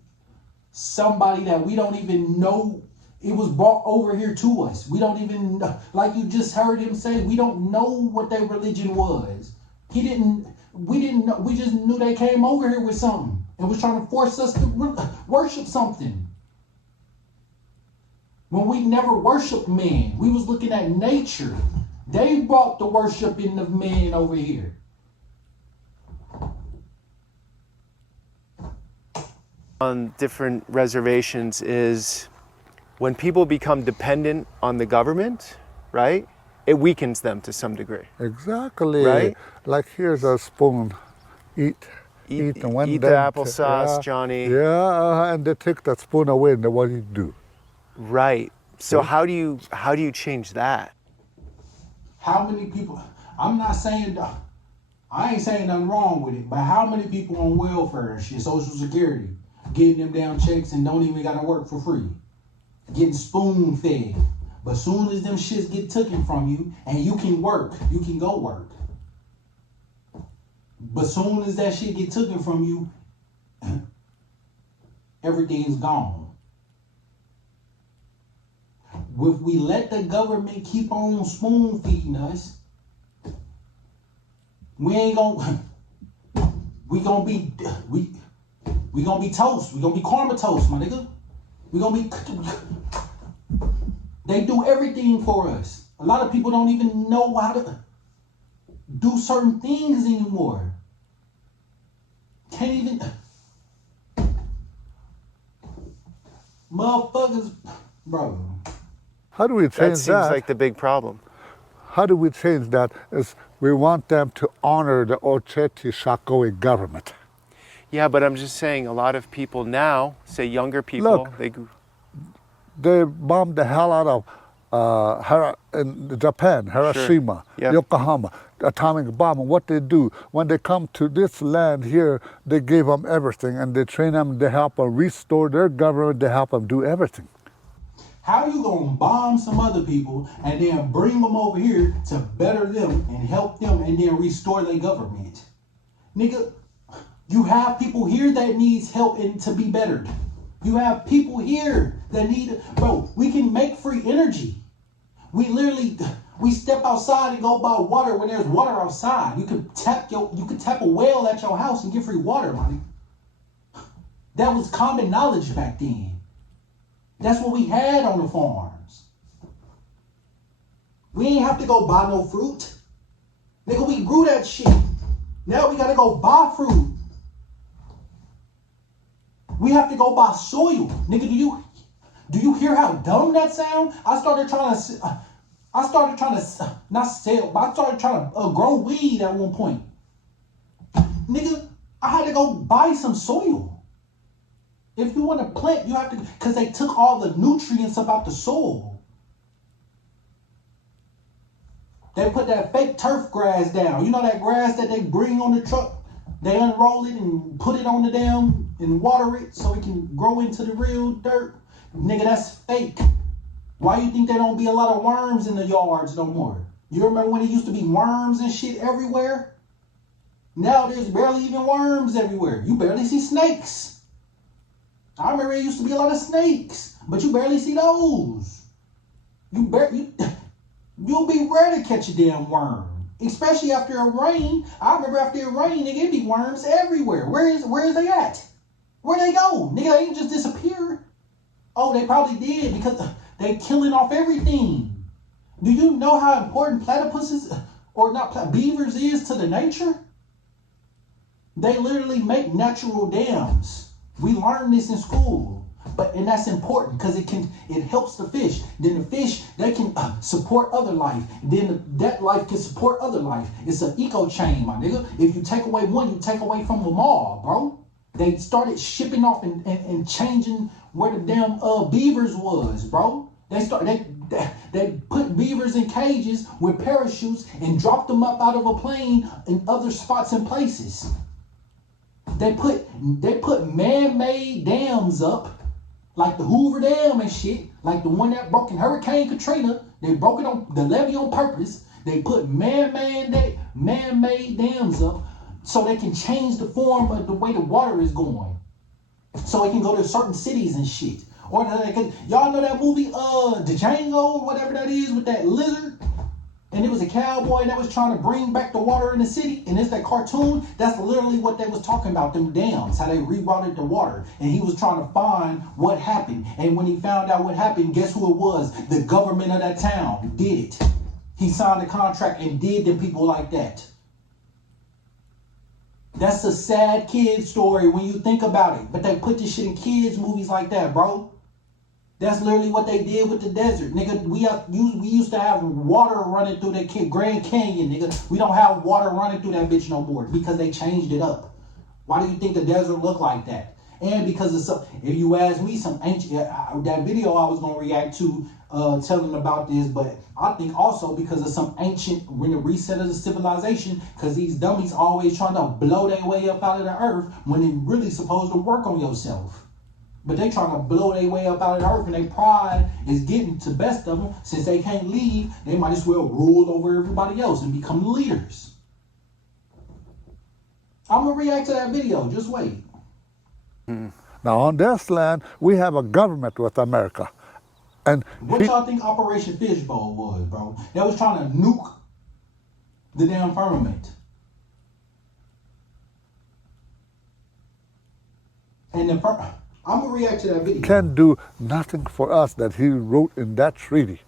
somebody that we don't even know. It was brought over here to us. We don't even know, like you just heard him say, we don't know what their religion was. We didn't know, we just knew they came over here with something and was trying to force us to worship something. When we never worshiped man, we was looking at nature. They brought the worshiping of man over here. On different reservations is when people become dependent on the government, right? It weakens them to some degree. Exactly. Right? Like here's a spoon. Eat and when eat the applesauce, Johnny. Yeah, and they take that spoon away and then what do you do? Right. So how do you change that? How many people, I ain't saying nothing wrong with it, but how many people on welfare and shit, Social Security, getting them down checks and don't even gotta work for free? Getting spoon fed. But soon as them shits get taken from you and you can work, you can go work. But soon as that shit get taken from you, everything's gone. If we let the government keep on spoon feeding us, we gonna be toast. We gonna be comatose, my nigga. We gonna be. They do everything for us. A lot of people don't even know how to do certain things anymore. Can't even. Motherfuckers, bro. How do we change That seems that? like the big problem. How do we change that? Is we want them to honor the Ocheti Shakoi government. Yeah, but I'm just saying a lot of people now, say younger people, Look. They bombed the hell out of in Japan, Hiroshima, Yep. Yokohama, atomic bomb, and what they do, when they come to this land here, they give them everything, and they train them, they help them restore their government, they help them do everything. How you gonna bomb some other people and then bring them over here to better them and help them and then restore their government? Nigga, you have people here that needs help and to be bettered. You have people here that need, bro, we can make free energy. We step outside and go buy water when there's water outside. You could tap a well at your house and get free water, money. That was common knowledge back then. That's what we had on the farms. We ain't have to go buy no fruit. Nigga, we grew that shit. Now we gotta go buy fruit. We have to go buy soil. Nigga, do you hear how dumb that sound? I started trying to not sell, but I started trying to grow weed at one point. Nigga, I had to go buy some soil. If you want to plant, you have to, because they took all the nutrients about the soil. They put that fake turf grass down. You know that grass that they bring on the truck? They unroll it and put it on the dam and water it so it can grow into the real dirt. Nigga, that's fake. Why you think there don't be a lot of worms in the yards no more? You remember when it used to be worms and shit everywhere? Now there's barely even worms everywhere. You barely see snakes. I remember it used to be a lot of snakes, but you barely see those. You'll be rare to catch a damn worm, especially after a rain. I remember after a rain, nigga, it'd be worms everywhere. Where is they at? Where they go? Nigga, they ain't just disappear. Oh, they probably did because they killing off everything. Do you know how important platypuses, or not beavers, is to the nature? They literally make natural dams. We learned this in school, and that's important because it helps the fish. Then the fish, they can support other life. Then that life can support other life. It's an eco chain, my nigga. If you take away one, you take away from them all, bro. They started shipping off and changing where the damn beavers was, bro. They put beavers in cages with parachutes and dropped them up out of a plane in other spots and places. They put man-made dams up, like the Hoover Dam and shit, like the one that broke in Hurricane Katrina. They broke it on the levee on purpose. They put man-made dams up so they can change the form of the way the water is going, so it can go to certain cities and shit. Or y'all know that movie, Django, whatever that is, with that lizard? And it was a cowboy that was trying to bring back the water in the city. And it's that cartoon. That's literally what they was talking about, them dams, how they rerouted the water. And he was trying to find what happened. And when he found out what happened, guess who it was? The government of that town did it. He signed a contract and did them people like that. That's a sad kid story when you think about it. But they put this shit in kids' movies like that, bro. That's literally what they did with the desert. Nigga, we used to have water running through the Grand Canyon, nigga. We don't have water running through that bitch no more because they changed it up. Why do you think the desert look like that? And because of some, if you ask me, some ancient, that video I was going to react to telling about this, but I think also because of some ancient, when the reset of the civilization, because these dummies always trying to blow their way up out of the earth when they really supposed to work on yourself. But they trying to blow their way up out of the earth, and their pride is getting to best of them. Since they can't leave, they might as well rule over everybody else and become leaders. I'm going to react to that video. Just wait. Now on this land, we have a government with America. And what y'all think Operation Fishbowl was, bro? They was trying to nuke the damn firmament. And I'm going to react to that video. Can do nothing for us that he wrote in that treaty.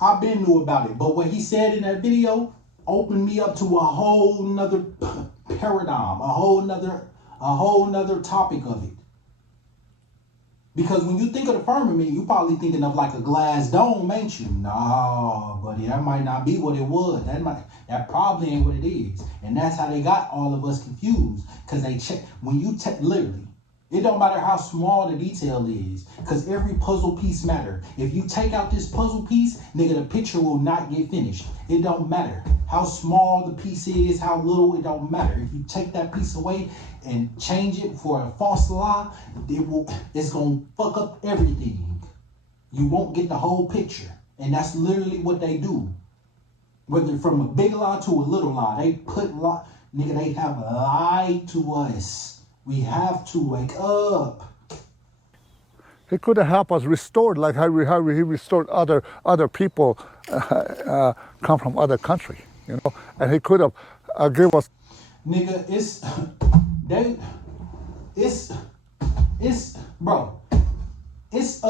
I've been knew about it, but what he said in that video opened me up to a whole nother paradigm, a whole nother topic of it. Because when you think of the firmament, you probably thinking of like a glass dome, ain't you? No, buddy, that might not be what it was. That probably ain't what it is. And that's how they got all of us confused. Because they check, when you literally, It don't matter how small the detail is, because every puzzle piece matter. If you take out this puzzle piece, nigga, the picture will not get finished. It don't matter how small the piece is, how little, it don't matter. If you take that piece away and change it for a false lie, it's gonna fuck up everything. You won't get the whole picture. And that's literally what they do. Whether from a big lie to a little lie, they put lie, nigga, they have lied to us. We have to wake up. He could have helped us restored, like how he restored other people come from other country, you know. And he could have give us. Nigga, bro. It's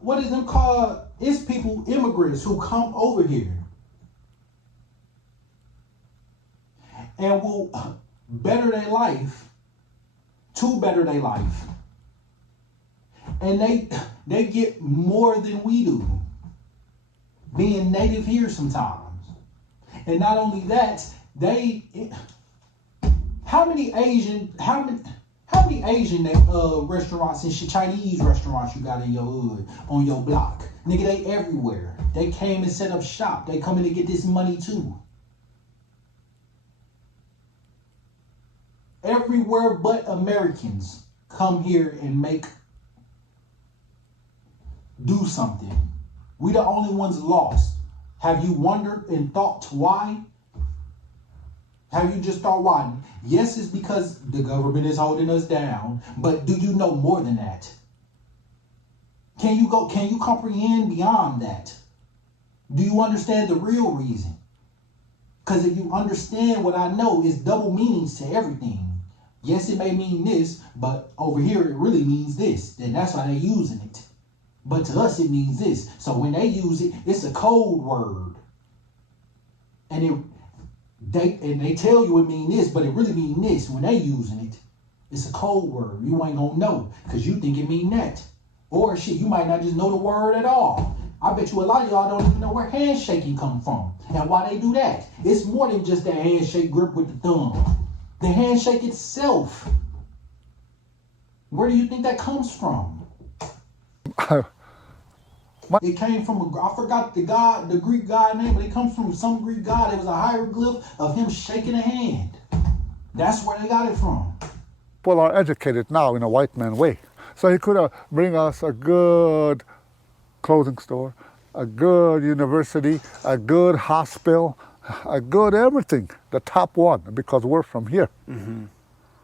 what is them called? It's people, immigrants who come over here and will better their life. To better their life, and they get more than we do, being native here sometimes. And not only that, how many Asian restaurants and Chinese restaurants you got in your hood, on your block? Nigga, they everywhere. They came and set up shop. They coming to get this money too. Everywhere but Americans come here and do something. We the only ones lost. Have you wondered and thought why? Have you just thought why? Yes, it's because the government is holding us down, but do you know more than that? Can you comprehend beyond that? Do you understand the real reason? Because if you understand what I know, it's double meanings to everything. Yes, it may mean this, but over here it really means this. And that's why they're using it. But to us it means this. So when they use it, it's a code word. And they tell you it means this, but it really means this when they using it. It's a code word. You ain't gonna know because you think it mean that. Or shit, you might not just know the word at all. I bet you a lot of y'all don't even know where handshaking come from and why they do that. It's more than just that handshake grip with the thumb. The handshake itself. Where do you think that comes from? It came from I forgot the Greek god name, but it comes from some Greek god. It was a hieroglyph of him shaking a hand. That's where they got it from. People are educated now in a white man way. So he could have bring us a good clothing store, a good university, a good hospital, a good everything, the top one, because we're from here. Mm-hmm.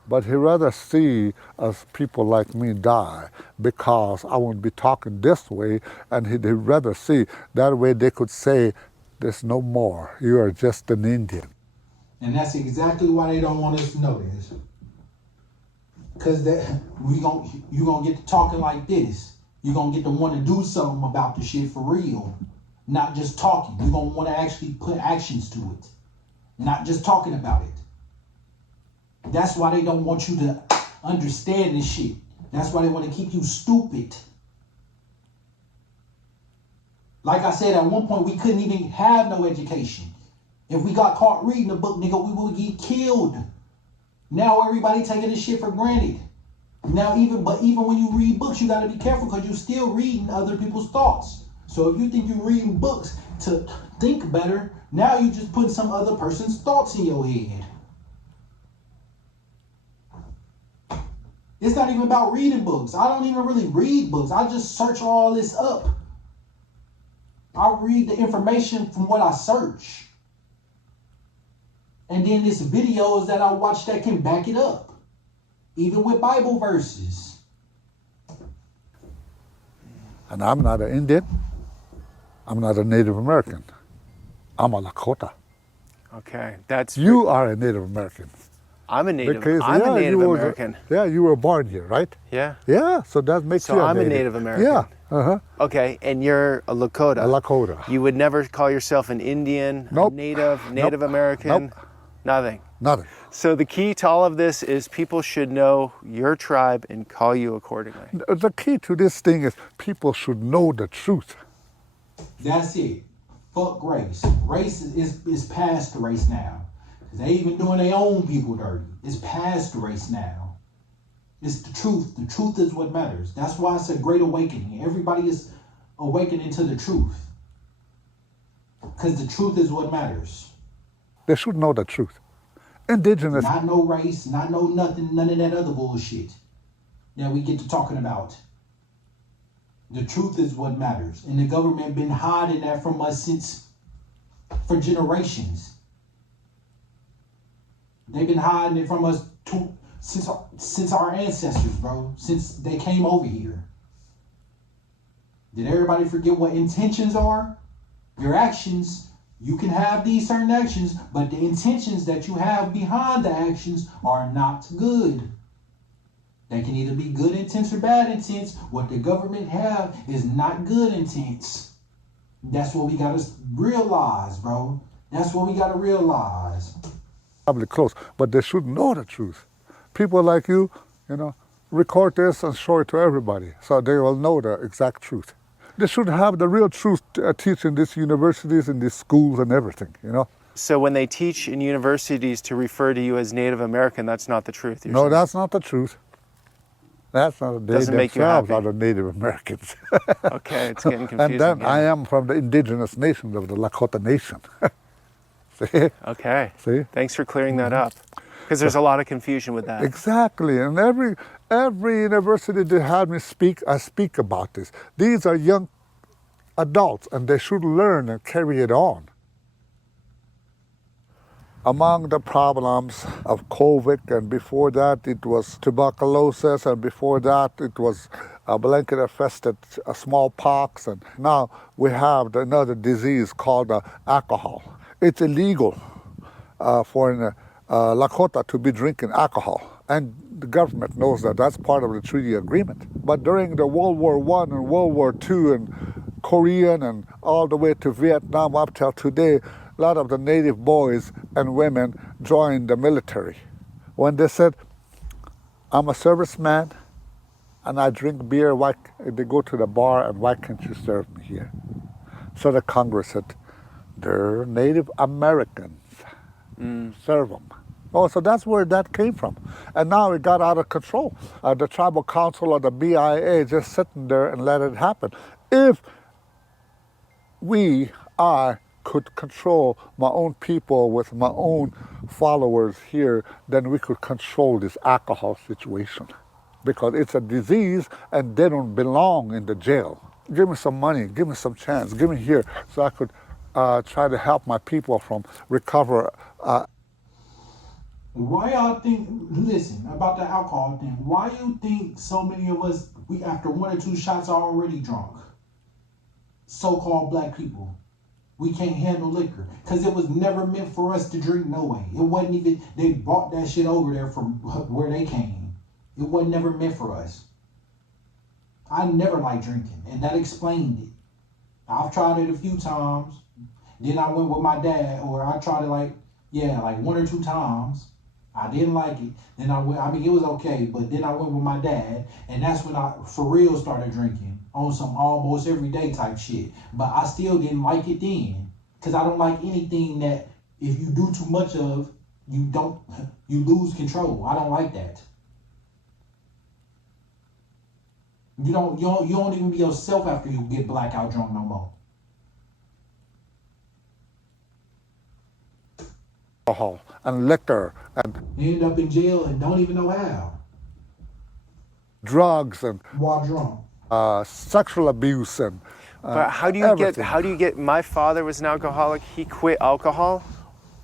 But he'd rather see us people like me die because I won't be talking this way, and he'd rather see that way they could say, there's no more, you are just an Indian. And that's exactly why they don't want us to know this. Because you're going to get to talking like this. You're going to get to want to do something about the shit for real. Not just talking. You're going to want to actually put actions to it. Not just talking about it. That's why they don't want you to understand this shit. That's why they want to keep you stupid. Like I said, at one point, we couldn't even have no education. If we got caught reading a book, nigga, we would get killed. Now everybody taking this shit for granted. Now even when you read books, you gotta be careful because you're still reading other people's thoughts. So if you think you're reading books to think better, now you just put some other person's thoughts in your head. It's not even about reading books. I don't even really read books. I just search all this up. I read the information from what I search. And then there's videos that I watch that can back it up. Even with Bible verses. And I'm not an Indian. I'm not a Native American. I'm a Lakota. Okay, that's... You are a Native American. I'm a Native American. You were born here, right? Yeah. Yeah, so that makes you a I'm Native. a Native American. Yeah. Uh-huh. Okay, and you're a Lakota. A Lakota. You would never call yourself an Indian, Nope. Native American? Nope. Nothing. Nothing. So the key to all of this is people should know your tribe and call you accordingly. The key to this thing is people should know the truth. That's it. Fuck race. Race is past the race now. They even doing their own people dirty. It's past the race now. It's the truth. The truth is what matters. That's why it's a great awakening. Everybody is awakening to the truth. Because the truth is what matters. They should know the truth. Indigenous. Not no race, not no nothing, none of that other bullshit that we get to talking about. The truth is what matters. And the government been hiding that from us for generations. They've been hiding it from us since our ancestors, bro. Since they came over here. Did everybody forget what intentions are? Your actions, you can have these certain actions, but the intentions that you have behind the actions are not good. They can either be good intents or bad intents. What the government have is not good intents. That's what we gotta realize, bro. That's what we gotta realize. Probably close, but they should know the truth. People like you, record this and show it to everybody so they will know the exact truth. They should have the real truth teach in these universities, in these schools and everything, So when they teach in universities to refer to you as Native American, that's not the truth. No, that's not the truth. That's not. They Doesn't make you themselves happy. are the Native Americans. Okay, it's getting confusing. And then yeah. I am from the indigenous nation of the Lakota Nation. See? Okay. See? Thanks for clearing that up. Because there's a lot of confusion with that. Exactly, and every university they had me speak, I speak about this. These are young adults, and they should learn and carry it on. Among the problems of COVID, and before that it was tuberculosis, and before that it was a blanket-infested smallpox, and now we have another disease called alcohol. It's illegal for an Lakota to be drinking alcohol, and the government knows that. That's part of the treaty agreement. But during the World War I and World War II and Korean and all the way to Vietnam up till today, a lot of the native boys and women joined the military. When they said, I'm a serviceman and I drink beer, why they go to the bar and why can't you serve me here? So the Congress said, they're Native Americans. Serve them. Oh, so that's where that came from. And now it got out of control. The tribal council or the BIA just sitting there and let it happen. If I could control my own people with my own followers here, then we could control this alcohol situation. Because it's a disease and they don't belong in the jail. Give me some money, give me some chance, give me here so I could try to help my people from recover. Why y'all think, listen, about the alcohol thing, why you think so many of us, we after 1 or 2 shots are already drunk? So-called black people. We can't handle liquor. Because it was never meant for us to drink no way. It wasn't even, they brought that shit over there from where they came. It wasn't never meant for us. I never liked drinking, and that explained it. I've tried it a few times. Then I went with my dad, or I tried it like 1 or 2 times. I didn't like it. Then it was okay, but then I went with my dad, and that's when I, for real, started drinking on some almost everyday type shit. But I still didn't like it then, because I don't like anything that if you do too much of, you lose control. I don't like that. You don't even be yourself after you get blackout drunk no more. Alcohol and liquor and You end up in jail and don't even know how. drugs and While drunk. sexual abuse and But how do you get, my father was an alcoholic, he quit alcohol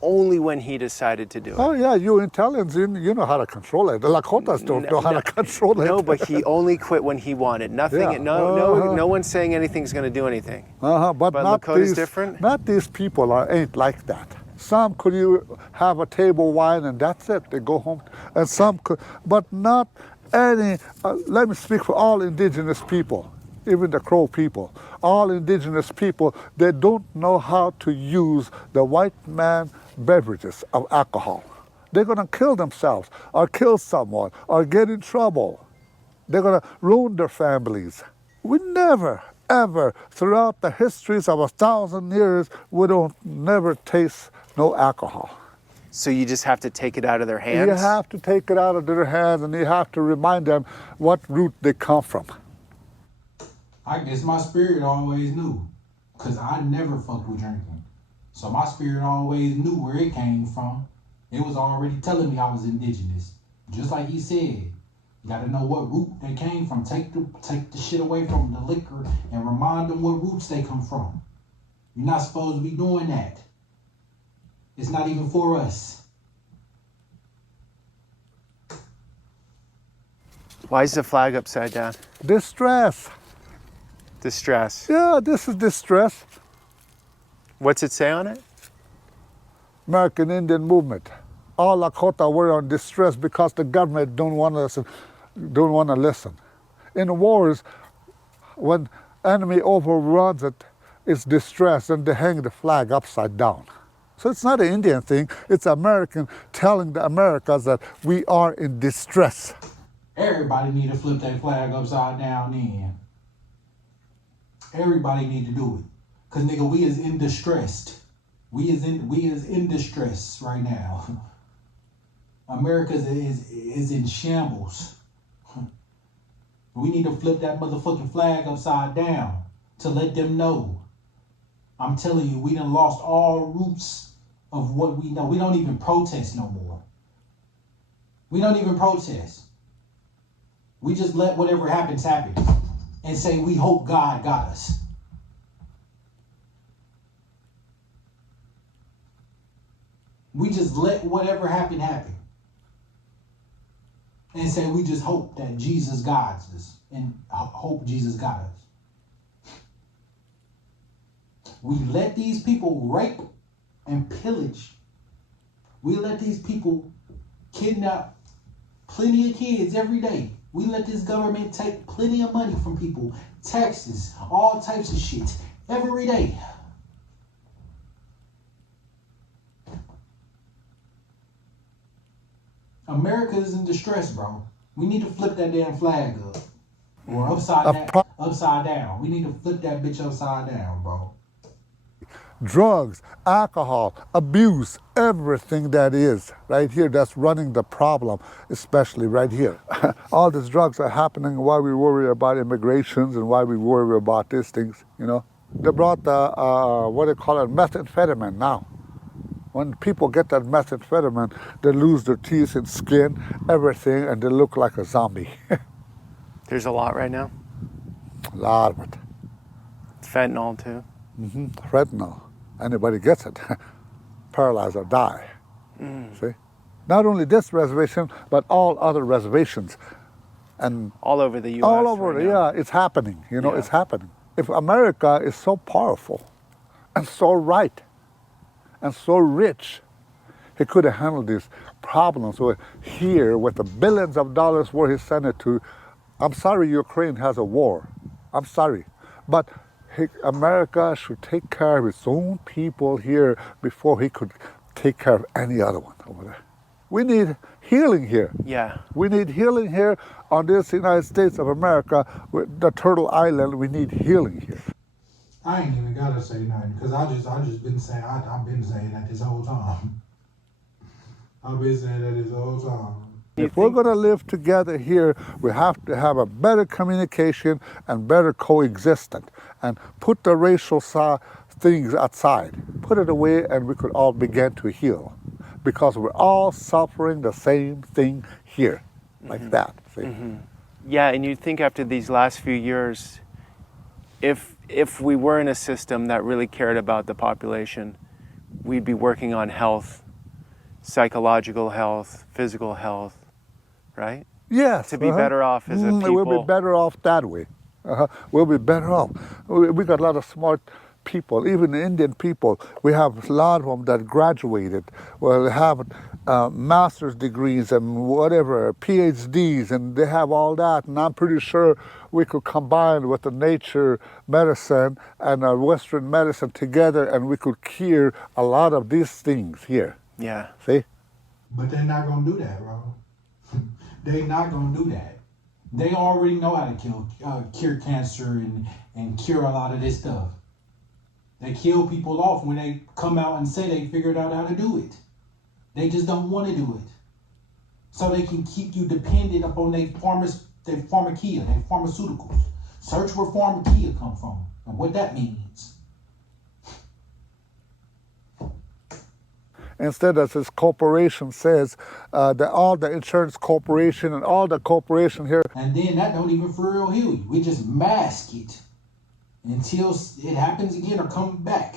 only when he decided to do it. Oh yeah, you Italians, you know how to control it. The Lakotas don't know how to control it. No, but he only quit when he wanted. Nothing. Yeah. No one's saying anything's going to do anything. But not Lakota's these, different? Not these people ain't like that. Some could you have a table wine and that's it. They go home, and some could, but not any. Let me speak for all indigenous people, even the Crow people. All indigenous people, they don't know how to use the white man beverages of alcohol. They're gonna kill themselves, or kill someone, or get in trouble. They're gonna ruin their families. We never, ever, throughout the histories of 1,000 years, we don't never taste no alcohol. So you just have to take it out of their hands? You have to take it out of their hands, and you have to remind them what root they come from. I guess my spirit always knew, because I never fucked with drinking. So my spirit always knew where it came from. It was already telling me I was indigenous. Just like he said, you gotta know what root they came from. Take the shit away from the liquor and remind them what roots they come from. You're not supposed to be doing that. It's not even for us. Why is the flag upside down? Distress. Distress. Yeah, this is distress. What's it say on it? American Indian movement. All Lakota were on distress because the government don't want to listen. In wars, when enemy overruns it, it's distress, and they hang the flag upside down. So it's not an Indian thing, it's American telling the Americans that we are in distress. Everybody need to flip that flag upside down then. Everybody need to do it. Cause nigga, we is in distress. We is in distress right now. America is in shambles. We need to flip that motherfucking flag upside down to let them know. I'm telling you, we done lost all roots of what we know. We don't even protest no more. We don't even protest. We just let whatever happens happen and say we hope God got us. We just let whatever happen happen and say we just hope that Jesus guides us and hope Jesus got us. We let these people rape and pillage. We let these people kidnap plenty of kids every day. We let this government take plenty of money from people, taxes, all types of shit every day. America is in distress, bro. We need to flip that damn flag up. Or upside down. We need to flip that bitch upside down, bro. Drugs, alcohol, abuse, everything that is right here that's running the problem, especially right here. All these drugs are happening while we worry about immigrations and why we worry about these things, you know. They brought the, what do you call it, methamphetamine now. When people get that methamphetamine, they lose their teeth and skin, everything, and they look like a zombie. There's a lot right now. A lot of it. Fentanyl too. Mm-hmm. Fentanyl. Anybody gets it, paralyzed or die. See? Not only this reservation, but all other reservations. And all over the U.S. All over, right now. yeah, it's happening. You know, Yeah. it's happening. If America is so powerful and so right and so rich, he could have handled these problems here with the billions of dollars where he sent it to. I'm sorry Ukraine has a war. I'm sorry. But America should take care of its own people here before he could take care of any other one over there. We need healing here. Yeah. We need healing here on this United States of America, with the Turtle Island. We need healing here. I ain't even gotta say nothing because I just been saying I've been saying that this whole time. I've been saying that this whole time. If we're going to live together here, we have to have a better communication and better coexistence and put the racial things aside. Put it away and we could all begin to heal because we're all suffering the same thing here, like that. See? Yeah, and you'd think after these last few years, if we were in a system that really cared about the population, we'd be working on health, psychological health, physical health, right? Yes. To be better off as a people. We'll be better off that way. We'll be better off. We got a lot of smart people, even Indian people. We have a lot of them that graduated, well, have master's degrees and whatever, PhDs, and they have all that. And I'm pretty sure we could combine with the nature medicine and Western medicine together, and we could cure a lot of these things here. Yeah. See? But they're not gonna do that, bro. They're not gonna do that. They already know how to cure cancer and cure a lot of this stuff. They kill people off when they come out and say they figured out how to do it. They just don't want to do it. So they can keep you dependent upon their pharmacia, their pharmaceuticals. Search where pharmacia come from and what that means. Instead, as this corporation says, that all the insurance corporation and all the corporation here. And then that don't even for real heal you. We just mask it until it happens again or comes back.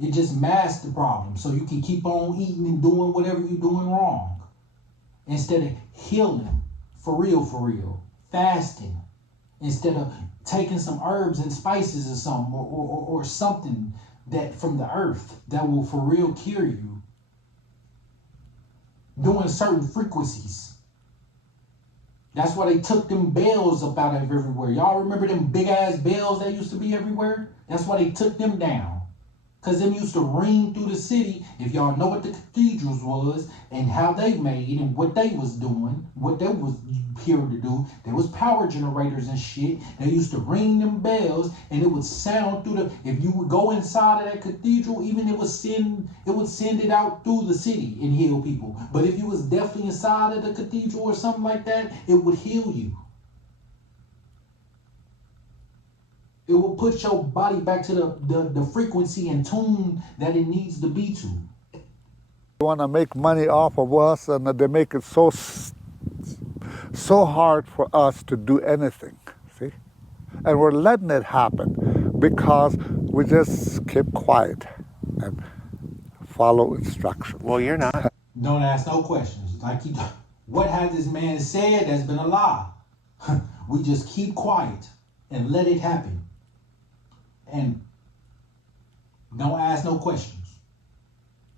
It just masks the problem so you can keep on eating and doing whatever you're doing wrong. Instead of healing for real, fasting. Instead of taking some herbs and spices or something or something that from the earth that will for real cure you. Doing certain frequencies. That's why they took them bells up out of everywhere. Y'all remember them big ass bells that used to be everywhere? That's why they took them down. Because them used to ring through the city. If y'all know what the cathedrals was and how they made and what they was doing, what they was here to do, there was power generators and shit. They used to ring them bells and it would sound through the, if you would go inside of that cathedral, even it would send it out through the city and heal people. But if you was definitely inside of the cathedral or something like that, it would heal you. It will put your body back to the frequency and tune that it needs to be to. They want to make money off of us, and they make it so hard for us to do anything, see? And we're letting it happen because we just keep quiet and follow instructions. Well, you're not. Don't ask no questions. What has this man said that's been a lie? We just keep quiet and let it happen. And don't ask no questions.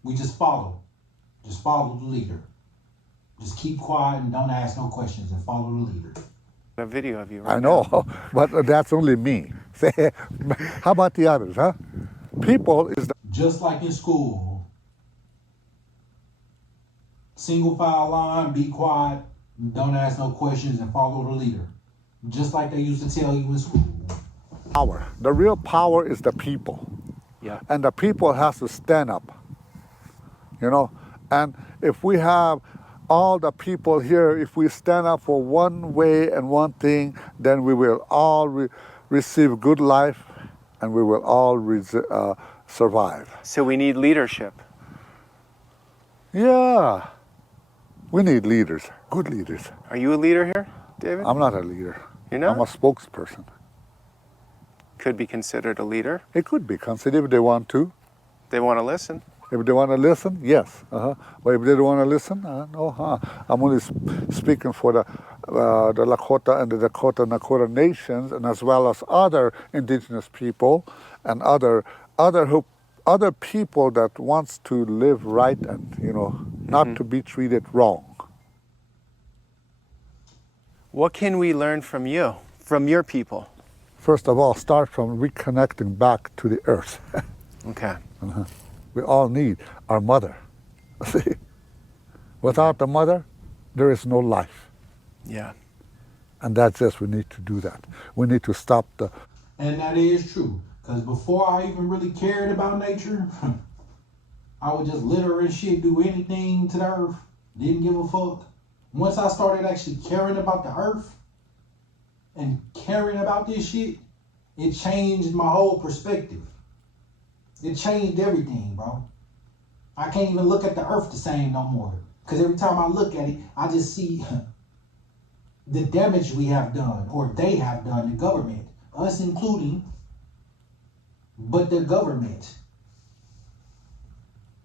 We just follow. Just follow the leader. Just keep quiet and don't ask no questions and follow the leader. A video of you right I know, but that's only me. How about the others, huh? People is the... Just like in school. Single file line, be quiet, don't ask no questions and follow the leader. Just like they used to tell you in school. power. The real power is the people. Yeah. And the people has to stand up. You know, and if we have all the people here, if we stand up for one way and one thing, then we will all receive good life and we will all survive. So we need leadership. Yeah. We need leaders, good leaders. Are you a leader here, David? I'm not a leader. You're not? I'm a spokesperson. Could be considered a leader. It could be considered if they want to. They want to listen. If they want to listen, yes. But if they don't want to listen, no. I'm only speaking for the Lakota and the Nakota nations, and as well as other indigenous people and other people that wants to live right and not to be treated wrong. What can we learn from you, from your people? First of all, start from reconnecting back to the earth. Okay. We all need our mother. See, without the mother, there is no life. Yeah. And that's just, we need to do that. We need to stop the... And that is true. Because before I even really cared about nature, I would just litter and shit, do anything to the earth. Didn't give a fuck. Once I started actually caring about the earth and caring about this shit, it changed my whole perspective. It changed everything, bro. I can't even look at the earth the same no more. Because every time I look at it, I just see the damage we have done, or they have done, the government, us including, but the government.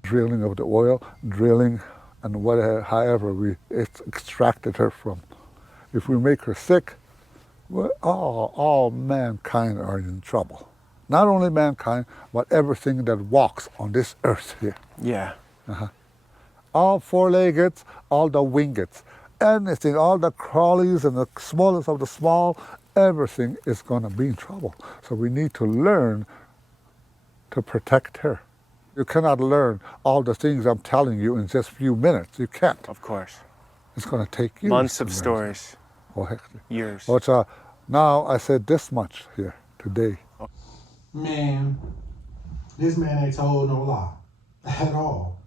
Drilling of the oil, drilling, and whatever, however we extracted her from. If we make her sick, well, all mankind are in trouble. Not only mankind, but everything that walks on this earth here. Yeah. All four-leggeds, all the wingeds, anything, all the crawlies and the smallest of the small, everything is going to be in trouble. So we need to learn to protect her. You cannot learn all the things I'm telling you in just a few minutes. You can't. Of course. It's going to take years. Months of stories. Oh, heck. Years. But now I said this much here today. Man, this man ain't told no lie at all.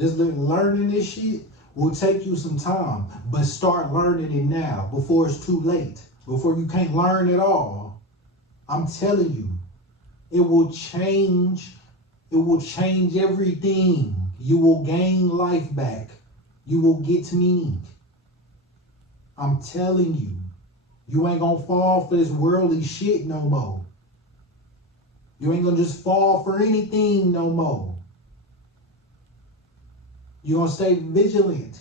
Learning this shit will take you some time, but start learning it now before it's too late, before you can't learn it all. I'm telling you, it will change everything. You will gain life back. You will get meaning. I'm telling you, you ain't gonna fall for this worldly shit no more. You ain't gonna just fall for anything no more. You're gonna stay vigilant.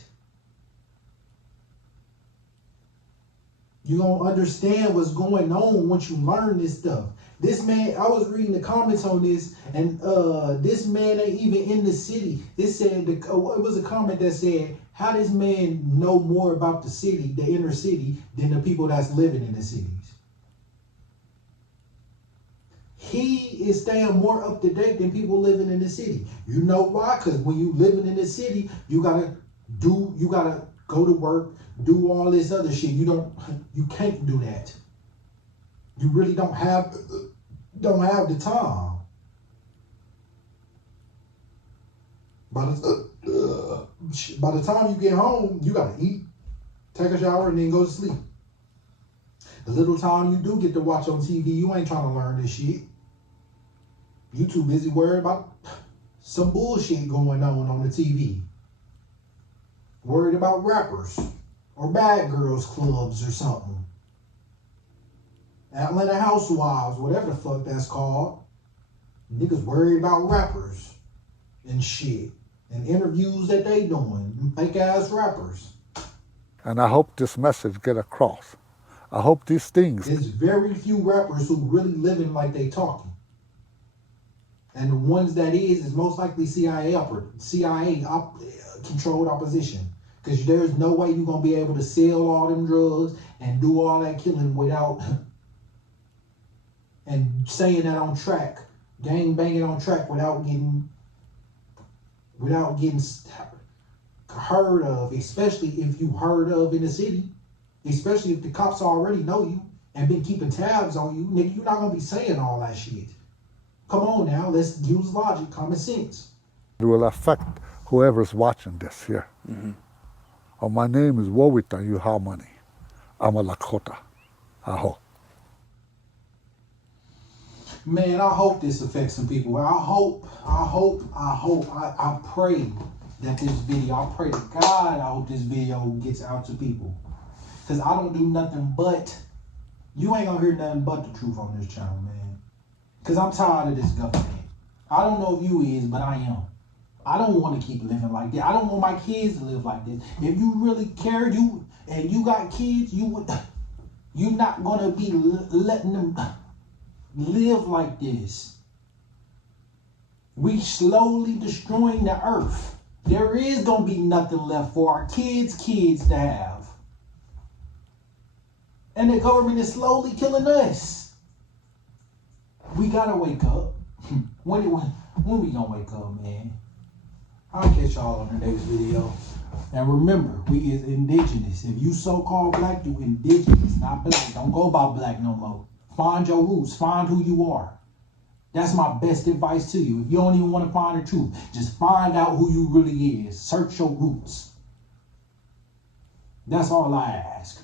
You're gonna understand what's going on once you learn this stuff. This man, I was reading the comments on this, and this man ain't even in the city. It said, it was a comment that said, how does man know more about the city, the inner city, than the people that's living in the cities? He is staying more up to date than people living in the city. You know why? Because when you living in the city, you gotta go to work, do all this other shit. You can't do that. You really don't have the time. By the time you get home, you gotta eat, take a shower, and then go to sleep. The little time you do get to watch on TV, you ain't trying to learn this shit. You too busy worried about some bullshit going on the TV. Worried about rappers or bad girls clubs or something. Atlanta Housewives, whatever the fuck that's called. Niggas worried about rappers and shit. And interviews that they doing. Fake ass rappers. And I hope this message get across. I hope these things. There's very few rappers who really living like they talking. And the ones that is most likely CIA controlled opposition. Because there's no way you're going to be able to sell all them drugs and do all that killing without, and saying that on track, gang banging on track without getting heard of, especially if you heard of in the city, especially if the cops already know you and been keeping tabs on you. Nigga, you're not going to be saying all that shit. Come on now, let's use logic, common sense. It will affect whoever's watching this here. Mm-hmm. Oh, my name is Wowita Yuhamani. I'm a Lakota. I hope. Man, I hope this affects some people. I pray that this video, I pray to God, I hope this video gets out to people. Because I don't do nothing but, you ain't gonna hear nothing but the truth on this channel, man. Because I'm tired of this government. I don't know if you is, but I am. I don't want to keep living like that. I don't want my kids to live like this. If you really care, and you got kids, you're not gonna be letting them live like this. We slowly destroying the earth. There is gonna be nothing left for our kids to have. And the government is slowly killing us. We gotta wake up. When we gonna wake up, man? I'll catch y'all on the next video. And remember, we is indigenous. If you so-called black, you indigenous, not black. Don't go by black no more. Find your roots. Find who you are. That's my best advice to you. If you don't even want to find the truth, just find out who you really is. Search your roots. That's all I ask.